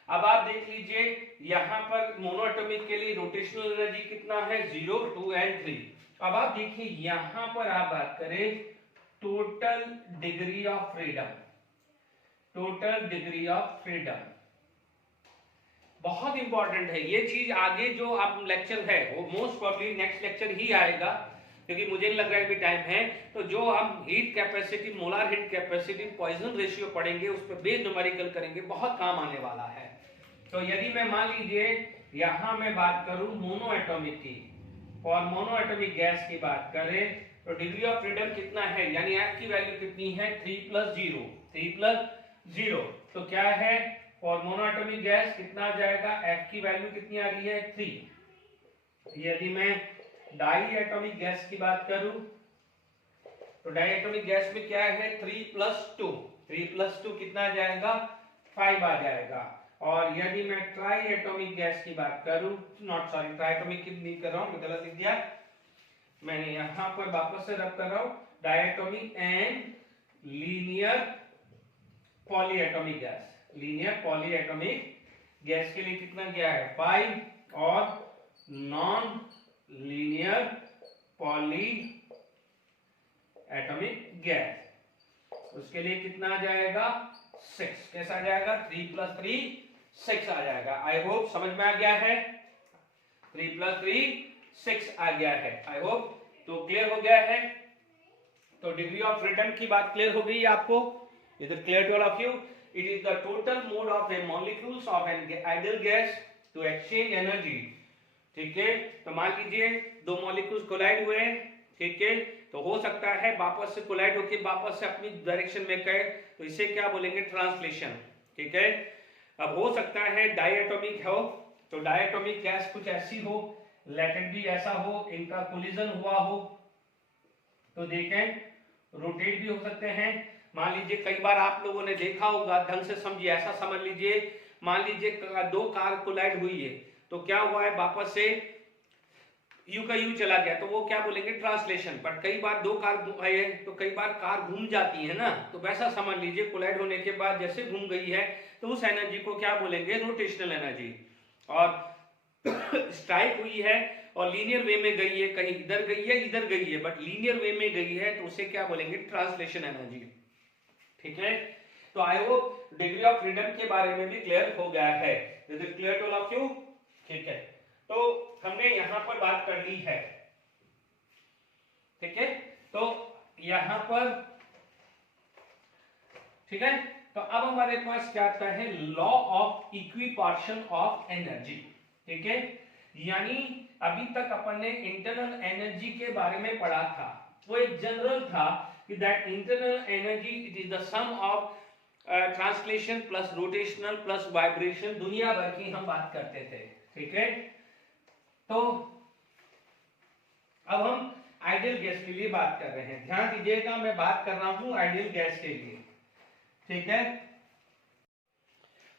अब आप देख लीजिए यहां पर मोनोएटॉमिक के लिए रोटेशनल एनर्जी कितना है, 0, 2 एंड 3। अब आप देखिए यहां पर आप बात करें total degree of freedom, total degree of freedom बहुत इंपॉर्टेंट है ये चीज। आगे जो आप लेक्चर है वो मोस्ट प्रॉब्ली नेक्स्ट लेक्चर ही आएगा, क्योंकि मुझे नहीं लग रहा है कि टाइम है। तो जो हम heat capacity, molar heat capacity, Poisson ratio पढ़ेंगे, उस पर बेस न्यूमेरिकल करेंगे, बहुत काम आने वाला है। तो यदि मैं मान लीजिए यहां मैं बात करूं मोनो एटॉमिक की, और मोनो एटॉमिक गैस की बात करें तो डिग्री ऑफ फ्रीडम कितना है, यानी एफ की वैल्यू कितनी है, 3 + 0, 3 + 0। तो क्या है, और मोनोएटॉमिक गैस कितना आ जाएगा, F की वैल्यू कितनी आ रही है, 3। यदि मैं डाई एटॉमिक गैस की बात करूं तो डाई एटॉमिक गैस में क्या है, 3 + 2, 3 + 2 कितना आ जाएगा, 5 आ जाएगा। और यदि मैं ट्राई एटॉमिक गैस की बात करूं, नॉट सॉरी, ट्राई एटॉमिक की नहीं कर रहा हूं, गलत लिख दिया मैंने, यहां पर वापस से रब कर रहा हूं, diatomic and linear polyatomic gas, linear polyatomic gas के लिए कितना गया है, 5, और non linear poly atomic gas उसके लिए कितना आ जाएगा, 6। कैसा आ जाएगा, 3 + 3 6 आ जाएगा। आई होप समझ में आ गया है, 3 + 3 6 आ गया है, आई होप तो क्लियर हो गया है। तो डिग्री ऑफ फ्रीडम की बात क्लियर हो गई आपको, is it clear to all of you. It is the total mode of a molecules of an ideal gas to exchange energy. ठीक है, तो मान लीजिए 2 मॉलिक्यूल्स कोलाइड हुए, ठीक है, तो हो सकता है वापस से कोलाइड होकर वापस से अपनी डायरेक्शन में गए, तो इसे क्या बोलेंगे, ट्रांसलेशन। ठीक है, अब हो सकता है डायटोमिक हो, तो डायटोमिक गैस कुछ ऐसी हो, लेटेंट भी ऐसा हो, इनका कोलिजन हुआ हो, तो देखें रोटेट भी हो सकते हैं। मान लीजिए कई बार आप लोगों ने देखा होगा, ढंग से समझिए, ऐसा समझ लीजिए, मान लीजिए 2 कार कोलाइड हुई है, तो क्या हुआ है, वापस से यू का यू चला गया, तो वो क्या बोलेंगे ट्रांसलेशन। बट कई बार दो कार है तो कई बार कार घूम जाती है ना, तो वैसा समझ लीजिए कोलाइड होने के बाद जैसे घूम गई है तो उस एनर्जी को क्या बोलेंगे रोटेशनल एनर्जी। और स्ट्राइक हुई है और लीनियर वे में गई है, कहीं इधर गई है इधर गई है, बट लीनियर वे में गई है तो उसे क्या बोलेंगे ट्रांसलेशन एनर्जी। ठीक है, तो I hope degree of freedom के बारे में भी क्लियर हो गया है। Is it clear to all of you? ठीक है, तो हमने यहां पर बात कर ली है। ठीक है, तो यहां पर ठीक है, तो अब हमारे पास क्या आता है लॉ ऑफ इक्विपार्शन ऑफ एनर्जी। ठीक है, यानी अभी तक अपन ने इंटरनल एनर्जी के बारे में पढ़ा था, वो एक जनरल था कि that internal energy it is the sum of translation plus rotational plus vibration, दुनिया भर की हम बात करते थे। ठीक है, तो अब हम आइडियल गैस के लिए बात कर रहे हैं। ध्यान दीजिएगा, मैं बात कर रहा हूं आइडियल गैस के लिए। ठीक है,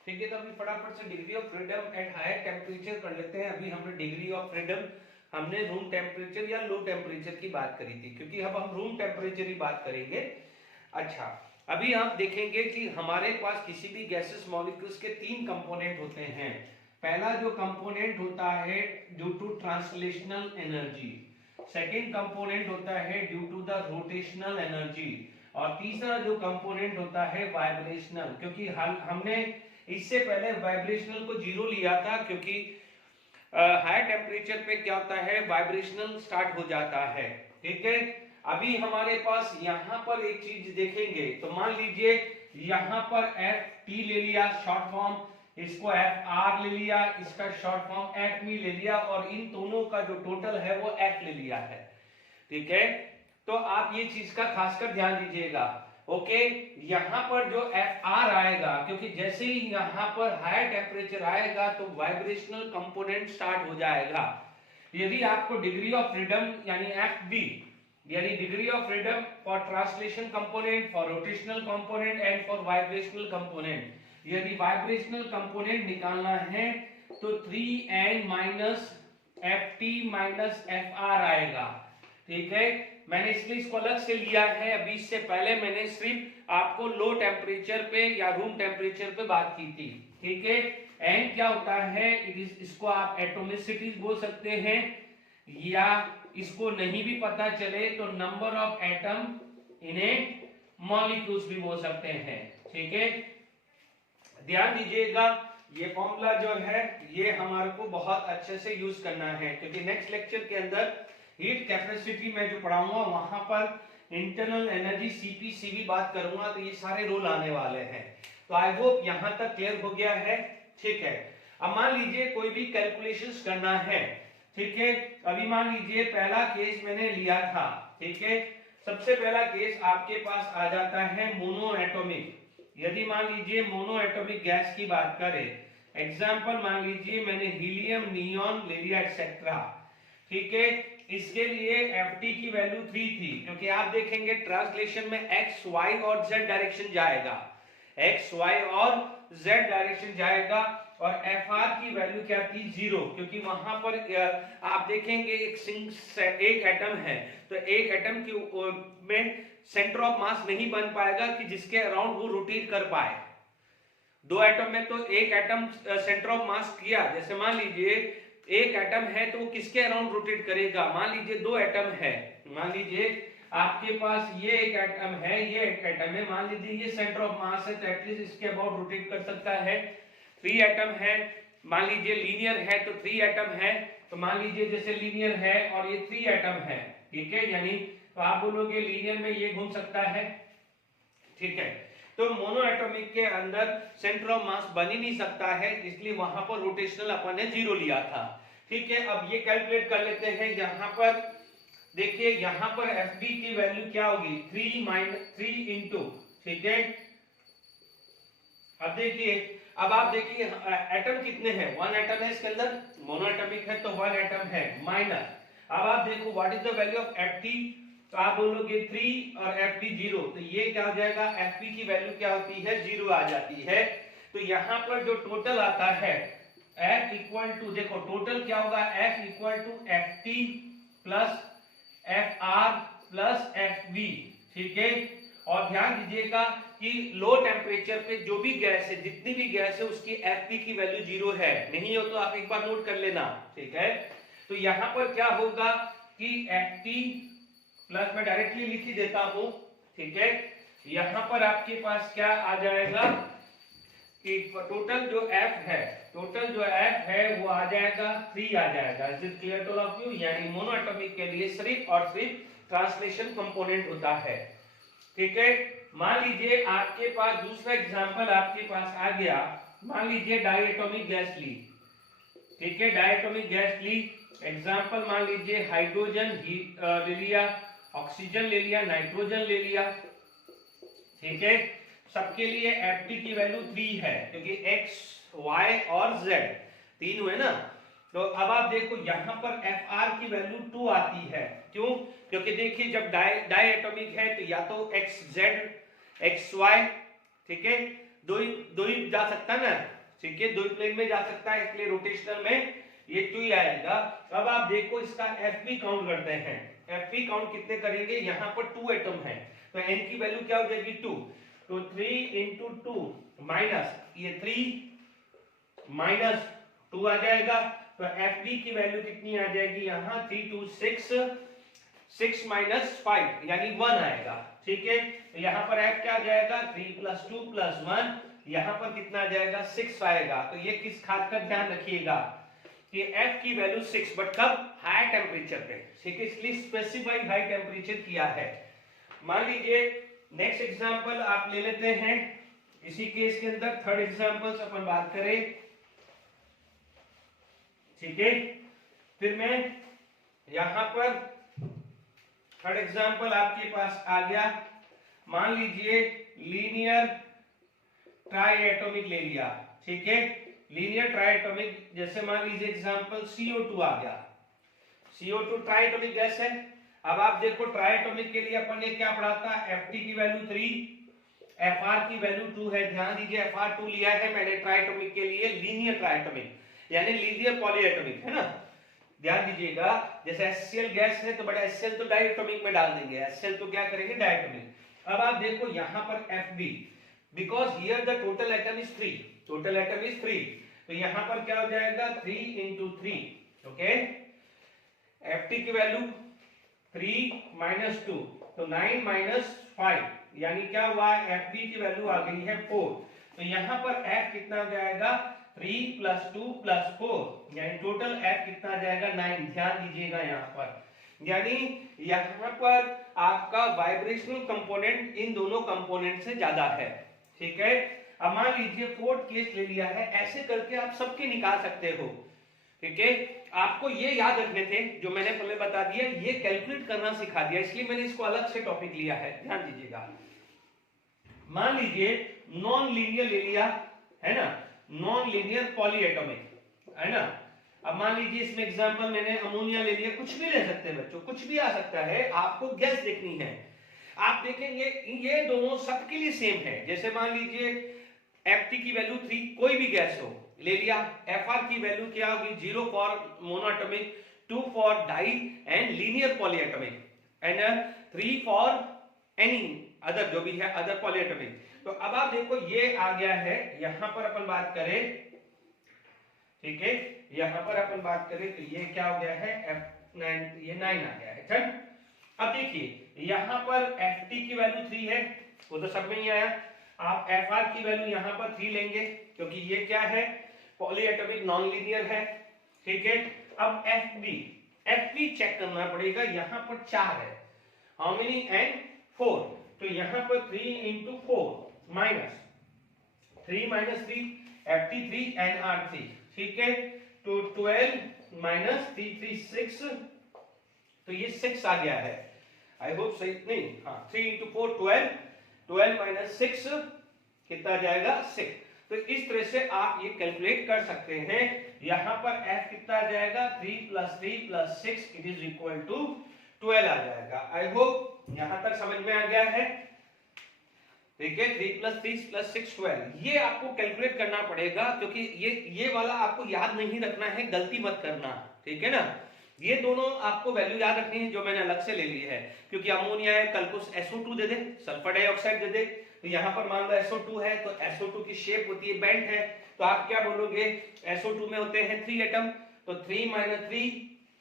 ठीक है, तो अभी फटाफट से degree of freedom at higher temperature कर लेते हैं। अभी हमने डिग्री ऑफ फ्रीडम हमने रूम टेम्परेचर या लो टेम्परेचर की बात करी थी, क्योंकि अब हम रूम टेम्परेचर ही बात करेंगे। अच्छा, अभी आप देखेंगे कि हमारे पास किसी भी गैसेस मॉलिक्यूल्स के तीन कंपोनेंट होते हैं। पहला जो कंपोनेंट होता है due to translational energy, second component होता है due to the rotational energy, और तीसरा जो कंपोनेंट होता है वाइब्रेशनल। क्योंकि हमने इससे पहले वाइब्रेशनल को जीरो लिया था, क्योंकि हाई टेम्परेचर पे क्या होता है वाइब्रेशनल स्टार्ट हो जाता है। ठीक है, अभी हमारे पास यहाँ पर एक चीज देखेंगे, तो मान लीजिए यहाँ पर एफ टी ले लिया शॉर्ट फॉर्म, इसको एफ आर ले लिया, इसका शॉर्ट फॉर्म एफ मी ले लिया, और इन दोनों का जो टोटल है वो एफ ले लिया है। ठीक है, तो आप ये चीज का खासकर ध्यान दीजिएगा। ओके, यहाँ पर जो एफ आर आएगा, क्योंकि जैसे ही यहाँ पर हायर टेम्परेचर आएगा तो वाइब्रेशनल कंपोनेंट स्टार्ट हो जाएगा। यदि आपको डिग्री ऑफ फ्रीडम यानी एफ बी यानी degree of freedom for translation component, for rotational component and for vibrational component, यदि वाइब्रेशनल कंपोनेंट निकालना है तो 3n minus F T minus F R आएगा। ठीक है, मैंने इसलिए इसको अलग से लिया है। अभी इससे पहले मैंने सिर्फ आपको लो टेम्परेचर पे या रूम टेम्परेचर पे बात की थी। ठीक है, एन क्या होता है, इसको आप एटोमिसिटी बोल सकते हैं, या इसको नहीं भी पता चले तो number of atom in A molecules भी बोल सकते हैं। ठीक है, ध्यान दीजिएगा, ये फॉर्मूला जो है ये हमारे को बहुत अच्छे से यूज करना है, क्योंकि नेक्स्ट लेक्चर के अंदर हीट कैपेसिटी में जो पढ़ाऊंगा वहां पर इंटरनल एनर्जी सीपी सीवी बात करूंगा, तो ये सारे रोल आने वाले हैं। तो आई होप यहां तक क्लियर हो गया है। ठीक है, अब मान लीजिए कोई भी कैलकुलेशंस करना है। ठीक है, अभी मान लीजिए पहला केस मैंने लिया था। ठीक है, सबसे पहला केस आपके पास आ जाता है मोनो एटॉमिक। यदि मान लीजिए मोनो एटॉमिक गैस की बात करें, एग्जाम्पल मान लीजिए मैंने हीलियम, नियॉन ले लिया एक्सेट्रा। ठीक है, इसके लिए Ft की वैल्यू 3 थी, क्योंकि आप देखेंगे ट्रांसलेशन में x, y और z डायरेक्शन जाएगा, x, y और z डायरेक्शन जाएगा, और Fr की वैल्यू क्या थी 0, क्योंकि वहां पर आप देखेंगे एक एटम है, तो एक एटम के में सेंटर ऑफ मास नहीं बन पाएगा कि जिसके अराउंड वो रोटेट कर पाए। दो एटम में तो एक एटम सेंटर ऑफ मास किया, जैसे मान लीजिए एक एटम है तो वो किसके अराउंड रोटेट करेगा। मान लीजिए दो एटम है, मान लीजिए आपके पास ये एक एटम है, ये एक एटम है, मान लीजिए ये सेंटर ऑफ मास है तो एटलीस्ट इसके अबाउट रोटेट कर सकता है। 3 एटम है, मान लीजिए लीनियर है तो 3 एटम है, तो मान लीजिए जैसे लीनियर है और ये 3 एटम है। ठीक है, यानी तो आप बोलोगे लीनियर में ये घूम सकता है। ठीक है, तो मोनो एटॉमिक के अंदर सेंटर ऑफ मास बन ही नहीं सकता है, इसलिए वहां पर रोटेशनल अपन ने 0 लिया था। ठीक है, अब ये कैलकुलेट कर लेते हैं। यहाँ पर देखिए, यहाँ पर Fb की वैल्यू क्या होगी 3 इंटू। ठीक है, अब देखिए, अब आप देखिए एटम कितने हैं, 1 एटम है इसके अंदर, मोनो एटॉमिक है तो 1 एटम है, माइनस। अब आप देखो what is the value of Ft, तो आप बोलोगे 3 और Fb 0, तो ये क्या हो जाएगा, Fb की वैल्यू क्या होती है 0 आ जाती है। तो यहाँ पर जो टोटल आता है F इक्वल टू, देखो टोटल क्या होगा, F equal to FT plus FR plus FV, ठीक है। और ध्यान दीजिएगा कि लो टेम्परेचर पे जो भी गैस है, जितनी भी गैस है, उसकी FP की वैल्यू 0 है। नहीं हो तो आप एक बार नोट कर लेना, ठीक है। तो यहां पर क्या होगा कि FT प्लस, मैं डायरेक्टली लिख ही देता हूं, ठीक है। यहां पर आपके पास क्या आ जाएगा कि टोटल जो F है, टोटल जो F है वो आ जाएगा 3 आ जाएगा। Is it clear to all of you? यानी मोनोएटॉमिक के लिए सिर्फ और सिर्फ ट्रांसलेशन कंपोनेंट होता है, ठीक है। मान लीजिए आपके पास दूसरा एग्जांपल आपके पास आ गया, मान लीजिए डायटोमिक गैस ली, ठीक है, डायटोमिक गैस ली। एग्जांपल मान लीजिए हाइड्रोजन ले लिया, ऑक्सीजन ले लिया, नाइट्रोजन ले लिया, ठीक है। सबके लिए FT की वैल्यू 3 है, क्योंकि X, Y और Z तीन हुए ना। तो अब आप देखो यहां पर FR की वैल्यू 2 आती है। क्यों? क्योंकि देखिए जब डायटोमिक है तो या तो XZ, XY, ठीक है, दो ही जा सकता है ना, ठीक है, दो ही प्लेन में जा सकता है, इसलिए रोटेशनल में ये 2 ही आएगा। अब आप देखो इसका FP काउंट करते हैं। FP काउंट कितने करेंगे, यहां पर 2 एटम है, तो N की वैल्यू क्या हो जाएगी 2, तो 3 into 2 माइनस ये 3 माइनस 2 आ जाएगा। तो FD की वैल्यू कितनी आ जाएगी यहाँ 3 2 6, 6 माइनस 5 यानी 1 आएगा, ठीक है। तो यहाँ पर F क्या आ जाएगा 3 प्लस 2 प्लस 1, यहाँ पर कितना आ जाएगा 6 आएगा। तो ये किस खाद का ध्यान रखिएगा कि F की वैल्यू 6, बट कब, हाई टेम्परेचर पे, ठीक है, इसलिए स्पेसिफाई हाई टेम्परेचर किया है। मान लीजिए नेक्स्ट एग्जांपल आप ले लेते हैं, इसी केस के अंदर थर्ड एग्जांपल अपन बात करें, ठीक है। फिर मैं यहां पर थर्ड एग्जांपल आपके पास आ गया, मान लीजिए लीनियर ट्राइएटॉमिक ले लिया, ठीक है, लीनियर ट्राइएटॉमिक, जैसे मान लीजिए एग्जांपल CO2 आ गया। CO2 ट्राइएटॉमिक गैस है। अब आप देखो ट्राइएटॉमिक के लिए अपन ने क्या पढ़ा था, FT की वैल्यू 3, FR की वैल्यू 2 है। ध्यान दीजिए FR 2 लिया है मैंने ट्राइएटॉमिक के लिए, लीनियर ट्राइएटॉमिक यानी लीनियर पॉलीएटॉमिक है ना। ध्यान दीजिएगा जैसे HCl गैस है तो बड़ा HCl तो डायटोमिक में डाल देंगे, HCl तो क्या करेंगे डायटोमिक। अब आप देखो यहाँ पर FB, because here the total atom is 3, total atom is 3, तो यहाँ पर क्या हो जाएगा 3 into 3, ओके। FT की वैल्यू 3 minus 2, तो 9 minus 5 यानी क्या हुआ, FB की वैल्यू आ गई है 4। तो यहाँ पर F कितना आ जाएगा 3 plus 2 plus 4, यानी टोटल F कितना आ जाएगा 9। ध्यान दीजिएगा यहाँ पर, यानी यहाँ पर आपका वाइब्रेशनल कंपोनेंट इन दोनों कंपोनेंट से ज्यादा है, ठीक है। अब मान लीजिए फोर्थ केस ले लिया है, ऐसे करके आप सबके निकाल सकते हो, ठीक है। आपको ये याद रखने थे जो मैंने पहले बता दिया, ये कैलकुलेट करना सिखा दिया, इसलिए मैंने इसको अलग से टॉपिक लिया है। ध्यान दीजिएगा, मान लीजिए नॉन लीनियर ले लिया है ना, नॉन लीनियर पॉलीएटॉमिक है ना। अब मान लीजिए इसमें एग्जांपल मैंने अमोनिया ले लिया, कुछ भी ले सकते हैं बच्चों, कुछ भी आ सकता है, आपको गैस देखनी है। आप देखेंगे ये दोनों सबके लिए सेम है। जैसे मान लीजिए FT की वैल्यू 3, कोई भी गैस हो ले लिया, FR की वैल्यू क्या होगी 0 for monoatomic, 2 for di and linear polyatomic, and 3 for any other जो भी है अदर पॉलीएटॉमिक। तो अब आप देखो ये आ गया है, यहां पर अपन बात करें, ठीक है, यहां पर अपन बात करें तो ये क्या हो गया है F9, ये 9 आ गया है। चल अब देखिए यहां पर FT की वैल्यू 3 है, वो तो सब में ही आया। आप FR की वैल्यू यहां पर 3 लेंगे क्योंकि ये क्या है पॉलीएटॉमिक नॉन लीनियर है, ठीक है। अब FB चेक करना पड़ेगा, यहां पर 4 है, हाउ मेनी एंड 4, तो यहां पर 3 into 4 minus 3 minus 3 FT 3 NR 3, ठीक है। तो 12 minus 3 3 6, तो ये 6 आ गया है। आई होप सही नहीं, हाँ 3 into 4 12, 12 minus 6 कितना जाएगा 6। तो इस तरह से आप ये कैलकुलेट कर सकते हैं। यहां पर F कितना आ जाएगा 3 plus 6 it is equal to 12 आ जाएगा। आई होप यहां तक समझ में आ गया है। ठीक है, 3 + 3 + 6 12, ये आपको कैलकुलेट करना पड़ेगा क्योंकि ये वाला आपको याद नहीं रखना है, गलती मत करना, ठीक है ना। ये दोनों आपको वैल्यू याद रखनी है जो मैंने अलग से ले ली है, क्योंकि अमोनिया है, कल को SO2 दे दे, सल्फर डाइऑक्साइड दे दे, तो यहाँ पर मान लो SO2 है तो SO2 की शेप होती है बेंट है, तो आप क्या बोलोगे, SO2 में होते हैं 3 एटम, तो 3 - 3,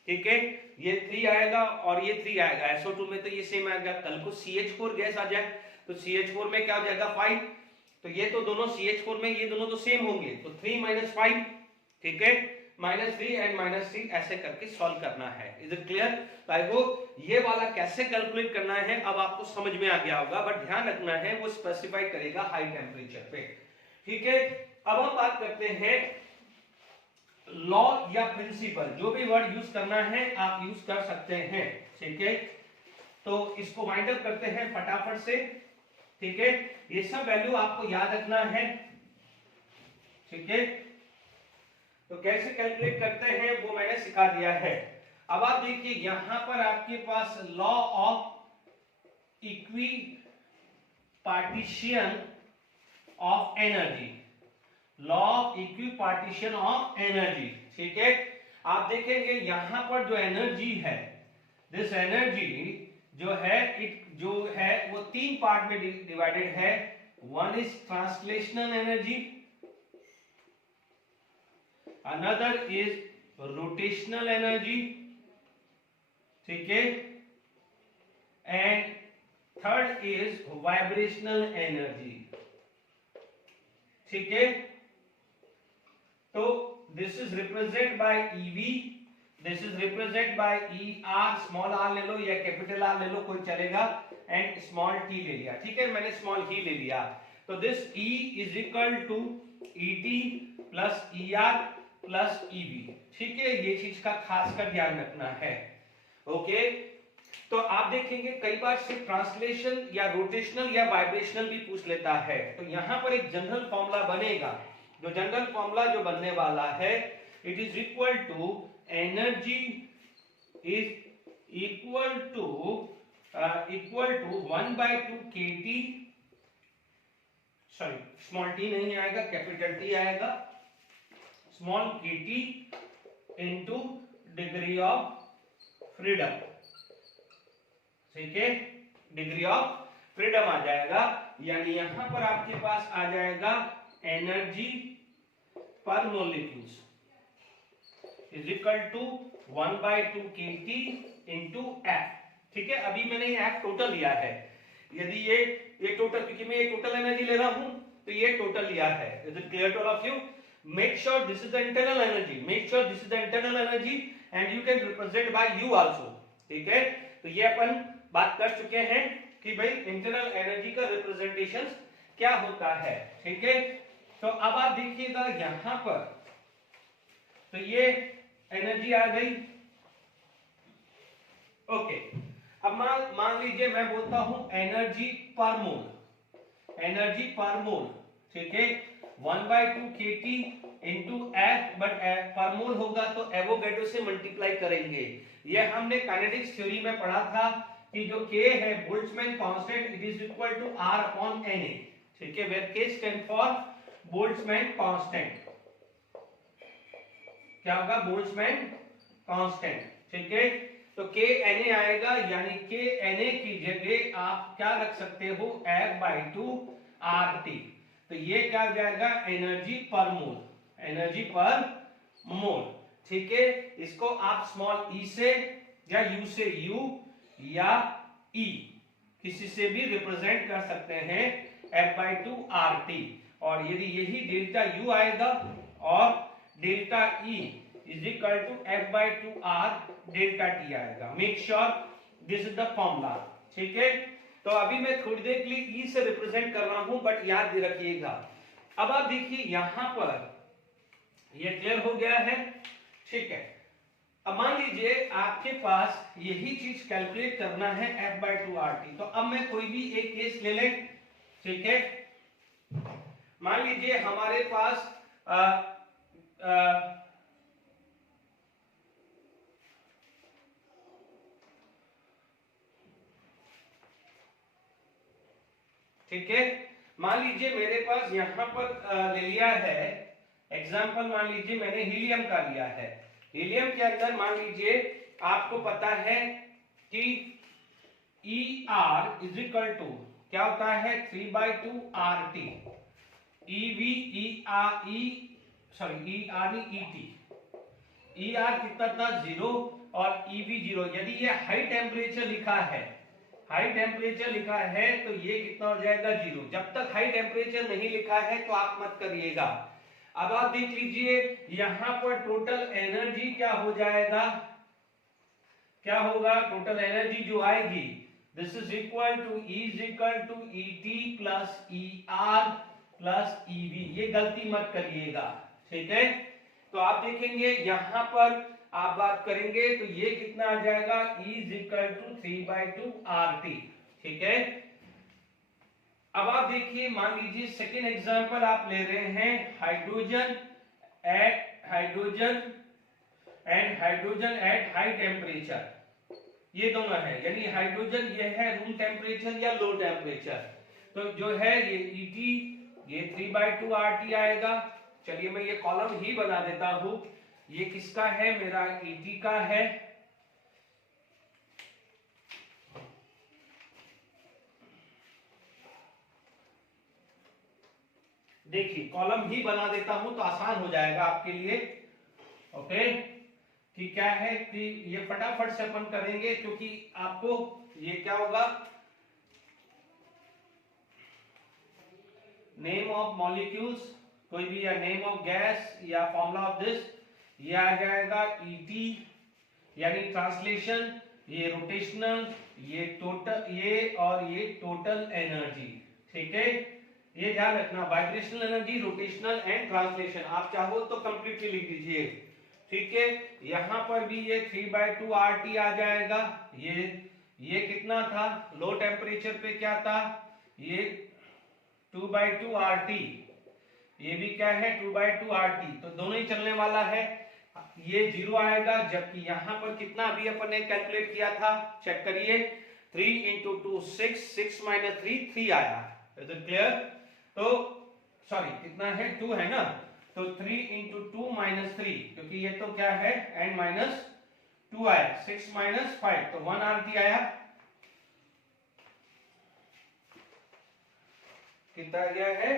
ठीक है, ये 3 आएगा और ये 3 आएगा, SO2 में तो ये सेम आएगा, कल को CH4 गैस आ जाए तो CH4 में क्या हो जाएगा 5, तो ये तो दोनों CH4 में ये दोनों तो सेम होंगे, तो 3 - 5, ठीक है, -3 एंड -3 ऐसे करके सॉल्व करना है। Is it clear? तो आई होप ये वाला कैसे कैलकुलेट करना है अब आपको समझ में आ गया होगा, बट ध्यान रखना है वो स्पेसिफाई करेगा हाई टेम्परेचर पे, ठीक है। अब हम बात करते हैं लॉ या प्रिंसिपल, जो भी वर्ड यूज करना है आप यूज कर सकते हैं, ठीक है। तो इसको वाइंड अप करते हैं फटाफट से, ठीक है। ये सब वैल्यू आपको याद रखना है, ठीक है। तो कैसे कैलकुलेट करते हैं वो मैंने सिखा दिया है। अब आप देखिए यहां पर आपके पास law of equipartition of energy, law of equipartition of energy, ठीक है। आप देखेंगे यहां पर जो एनर्जी है, दिस एनर्जी जो है वो 3 पार्ट में डिवाइडेड है। One is translational energy, another is rotational energy, ठीक है, and third is vibrational energy, ठीक है। तो this is represented by EV, this is represented by ER, small r ले लो या कैपिटल R ले लो कोई चलेगा, एंड स्मॉल t ले लिया, ठीक है, मैंने स्मॉल ही ले लिया। तो this E is equal to ET plus ER plus EV, ठीक है, ये चीज का खास कर ध्यान रखना है, ओके। तो आप देखेंगे कई बार सिर्फ ट्रांसलेशन या रोटेशनल या वाइब्रेशनल भी पूछ लेता है, तो यहां पर एक जनरल फॉर्मूला बनेगा, जो जनरल फॉर्मूला जो बनने वाला है, it is equal to energy is equal to 1/2 kT, sorry small t नहीं आएगा, कैपिटल T आएगा, small kt into degree of freedom, ठीक है, डिग्री ऑफ फ्रीडम आ जाएगा, यानी यहां पर आपके पास आ जाएगा energy per molecules is equal to 1/2 kT into F, ठीक है। अभी मैंने ये F टोटल लिया है, यदि ये टोटल, क्योंकि मैं ये टोटल एनर्जी ले रहा हूं तो ये टोटल लिया है। Is it clear to all of you? Make sure this is the internal energy, make sure this is the internal energy and you can represent by U also, ठीक है। तो ये अपन बात कर चुके हैं कि भाई इंटरनल एनर्जी का रिप्रेजेंटेशन क्या होता है, ठीक है। तो अब आप देखिएगा यहां पर, तो ये एनर्जी आ गई, ओके। अब मान लीजिए मैं बोलता हूं एनर्जी पर मोल, एनर्जी पर मोल, ठीक है, 1/2 kT इंटू F, बट पर मोल होगा तो एवोगैड्रो से मल्टीप्लाई करेंगे। ये हमने काइनेटिक्स थ्योरी में पढ़ा था कि जो K है Boltzmann constant, it is equal to R/Na, ठीक है, where K stand for Boltzmann constant, क्या होगा, बोल्ट्जमैन कांस्टेंट, ठीक है। तो Kna आएगा, यानी Kna की जगह आप क्या रख सकते हो, F/2 RT, तो ये क्या हो जाएगा, एनर्जी पर मोल, एनर्जी पर मोल, ठीक है। इसको आप स्मॉल e से या u से u या e किसी से भी रिप्रेजेंट कर सकते हैं, F/2 RT, और यदि यही डेल्टा u आएगा और delta e is equal to F/2 R delta t आएगा। Make sure this is the formula, ठीक है। तो अभी मैं थोड़ी देर के लिए E से रिप्रेजेंट कर रहा हूं, बट याद रखिएगा। अब आप देखिए यहां पर ये क्लियर हो गया है, ठीक है। अब मान लीजिए आपके पास यही चीज कैलकुलेट करना है F/2 RT, तो अब मैं कोई भी एक केस ले लें, ठीक है। मान लीजिए हमारे पास ठीक है। मान लीजिए मेरे पास यहाँ पर ले लिया है एग्जाम्पल, मान लीजिए मैंने हीलियम का लिया है। हीलियम के अंदर मान लीजिए आपको पता है कि ER इज इक्वल टू क्या होता है 3/2 RT, EV ER कितना था 0 और EV 0। यदि ये हाई टेम्परेचर लिखा है, हाई टेम्परेचर लिखा है तो ये कितना हो जाएगा 0। जब तक हाई टेम्परेचर नहीं लिखा है तो आप मत करिएगा। अब आप देख लीजिए यहां पर टोटल एनर्जी क्या हो जाएगा, क्या होगा टोटल एनर्जी जो आएगी, this is equal to E is equal to ET plus ER plus EV। ये गलती मत करिएगा, ठीक है। तो आप देखेंगे यहां पर आप बात करेंगे तो ये कितना आ जाएगा E is equal to 3/2 RT, ठीक है। अब आप देखिए मान लीजिए सेकेंड एग्जांपल आप ले रहे हैं hydrogen and hydrogen at high temperature, ये दोनों है, यानी हाइड्रोजन ये है रूम टेम्परेचर या लो टेम्परेचर। तो जो है ये ET ये 3/2 RT आएगा। चलिए मैं ये कॉलम ही बना देता हूं, ये किसका है, मेरा ET का है। देखिए कॉलम ही बना देता हूं तो आसान हो जाएगा आपके लिए। ओके, कि क्या है कि ये फटाफट से अपन करेंगे क्योंकि आपको ये क्या होगा, नेम ऑफ मॉलिक्यूल्स कोई भी या नेम ऑफ गैस या फॉर्मूला ऑफ दिस, ये आ जाएगा ET यानी ट्रांसलेशन, ये रोटेशनल, ये टोटल, ये और ये टोटल एनर्जी, ठीक है। ये ध्यान रखना, vibrational energy, rotational and translation. आप चाहो तो कंप्लीटली लिख दीजिए, ठीक है। यहां पर भी ये 3/2 RT आ जाएगा। ये कितना था लो टेम्परेचर पे, क्या था ये 2/2 RT, ये भी क्या है 2/2 RT, तो दोनों ही चलने वाला है। ये 0 आएगा, जबकि यहां पर कितना अभी अपन ने कैलकुलेट किया था, चेक करिए 3 × 2 6, 6 - 3 3 आया। Is it clear? तो सॉरी कितना है 2 है ना, तो 3 × 2 - 3, क्योंकि ये तो क्या है n - 2 आया, 6 - 5 तो 1 RT आया। कितना आ गया है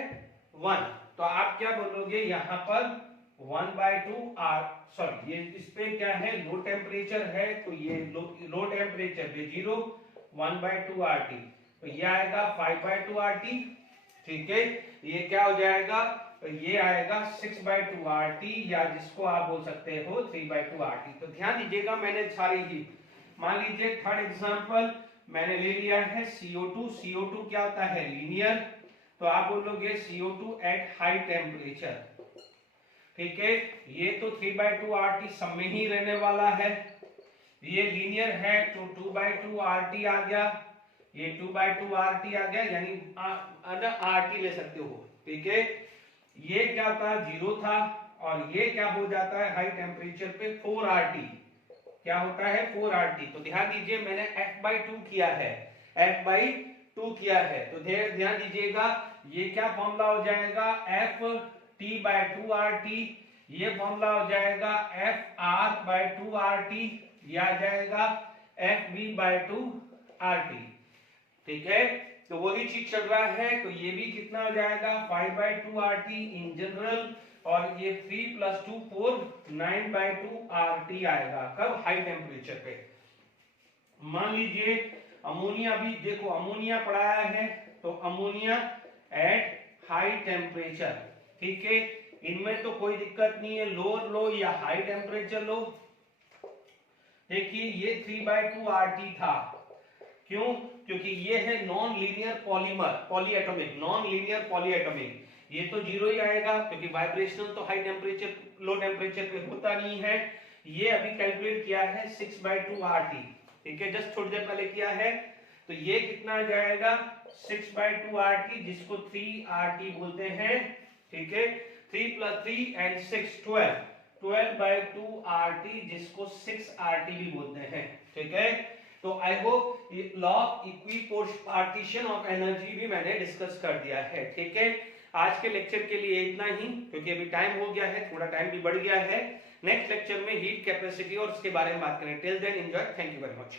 1। तो आप क्या बोलोगे यहाँ पर 1/2 R, सॉरी ये इस पे क्या है लो टेम्परेचर है तो ये लो टेम्परेचर पे 0, 1/2 RT, तो ये आएगा 5/2 RT, ठीक है। ये क्या हो जाएगा, ये आएगा 6/2 RT या जिसको आप बोल सकते हो 3/2 RT। तो ध्यान दीजिएगा मैंने सारी ही, मान लीजिए थर्ड एग्जांपल मैंने ले लिया है CO2। CO2 क्या होता है लीनियर, तो आप बोलोगे CO2 एट हाई टेम्परेचर, ठीक है। ये तो 3/2 RT सब में ही रहने वाला है, ये लीनियर है तो 2/2 RT आ गया, ये 2/2 RT आ गया, यानी RT ले सकते हो, ठीक है। ये क्या था 0 था, और ये क्या हो जाता है हाई टेम्परेचर पे 4 RT, क्या होता है 4 RT। तो ध्यान दीजिए मैंने F/2 किया है, F/2 किया है, तो ध्यान दीजिएगा ये क्या फॉर्मूला हो जाएगा FT/2 RT, ये फॉर्मूला हो जाएगा FR/2 RT, ये आ जाएगा FB/2 RT, ठीक है। तो वही चीज चल रहा है, तो ये भी कितना हो जाएगा 5/2 RT इन जनरल, और ये 3 + 2 4 9/2 RT आएगा, कब हाई टेम्परेचर पे। मान लीजिए अमोनिया भी देखो, अमोनिया पढ़ाया है तो अमोनिया एट हाई टेम्परेचर, ठीक है। इनमें तो कोई दिक्कत नहीं है, लोअर लो या हाई टेम्परेचर लो। देखिए ये 3/2 RT था, क्यों, क्योंकि ये है non linear polymer, polyatomic, non linear polyatomic, ये तो 0 ही आएगा क्योंकि वाइब्रेशनल तो हाई टेम्परेचर लो टेम्परेचर पे होता नहीं है। ये अभी कैलकुलेट किया है 6/2 RT, ठीक है, जस्ट थोड़ी देर पहले किया है। तो ये कितना आ जाएगा 6/2 RT, जिसको 3 RT बोलते हैं, ठीक है। 3 + 3 and 6 12/2 RT, जिसको 6 RT भी बोलते हैं, ठीक है। तो I hope law of equipartition of energy भी मैंने डिस्कस कर दिया है, ठीक है। आज के लेक्चर के लिए इतना ही, क्योंकि अभी टाइम हो गया है, थोड़ा टाइम भी बढ़ गया है। नेक्स्ट लेक्चर में हीट कैपेसिटी और उसके बारे में बात करें। Till then enjoy, thank you very much.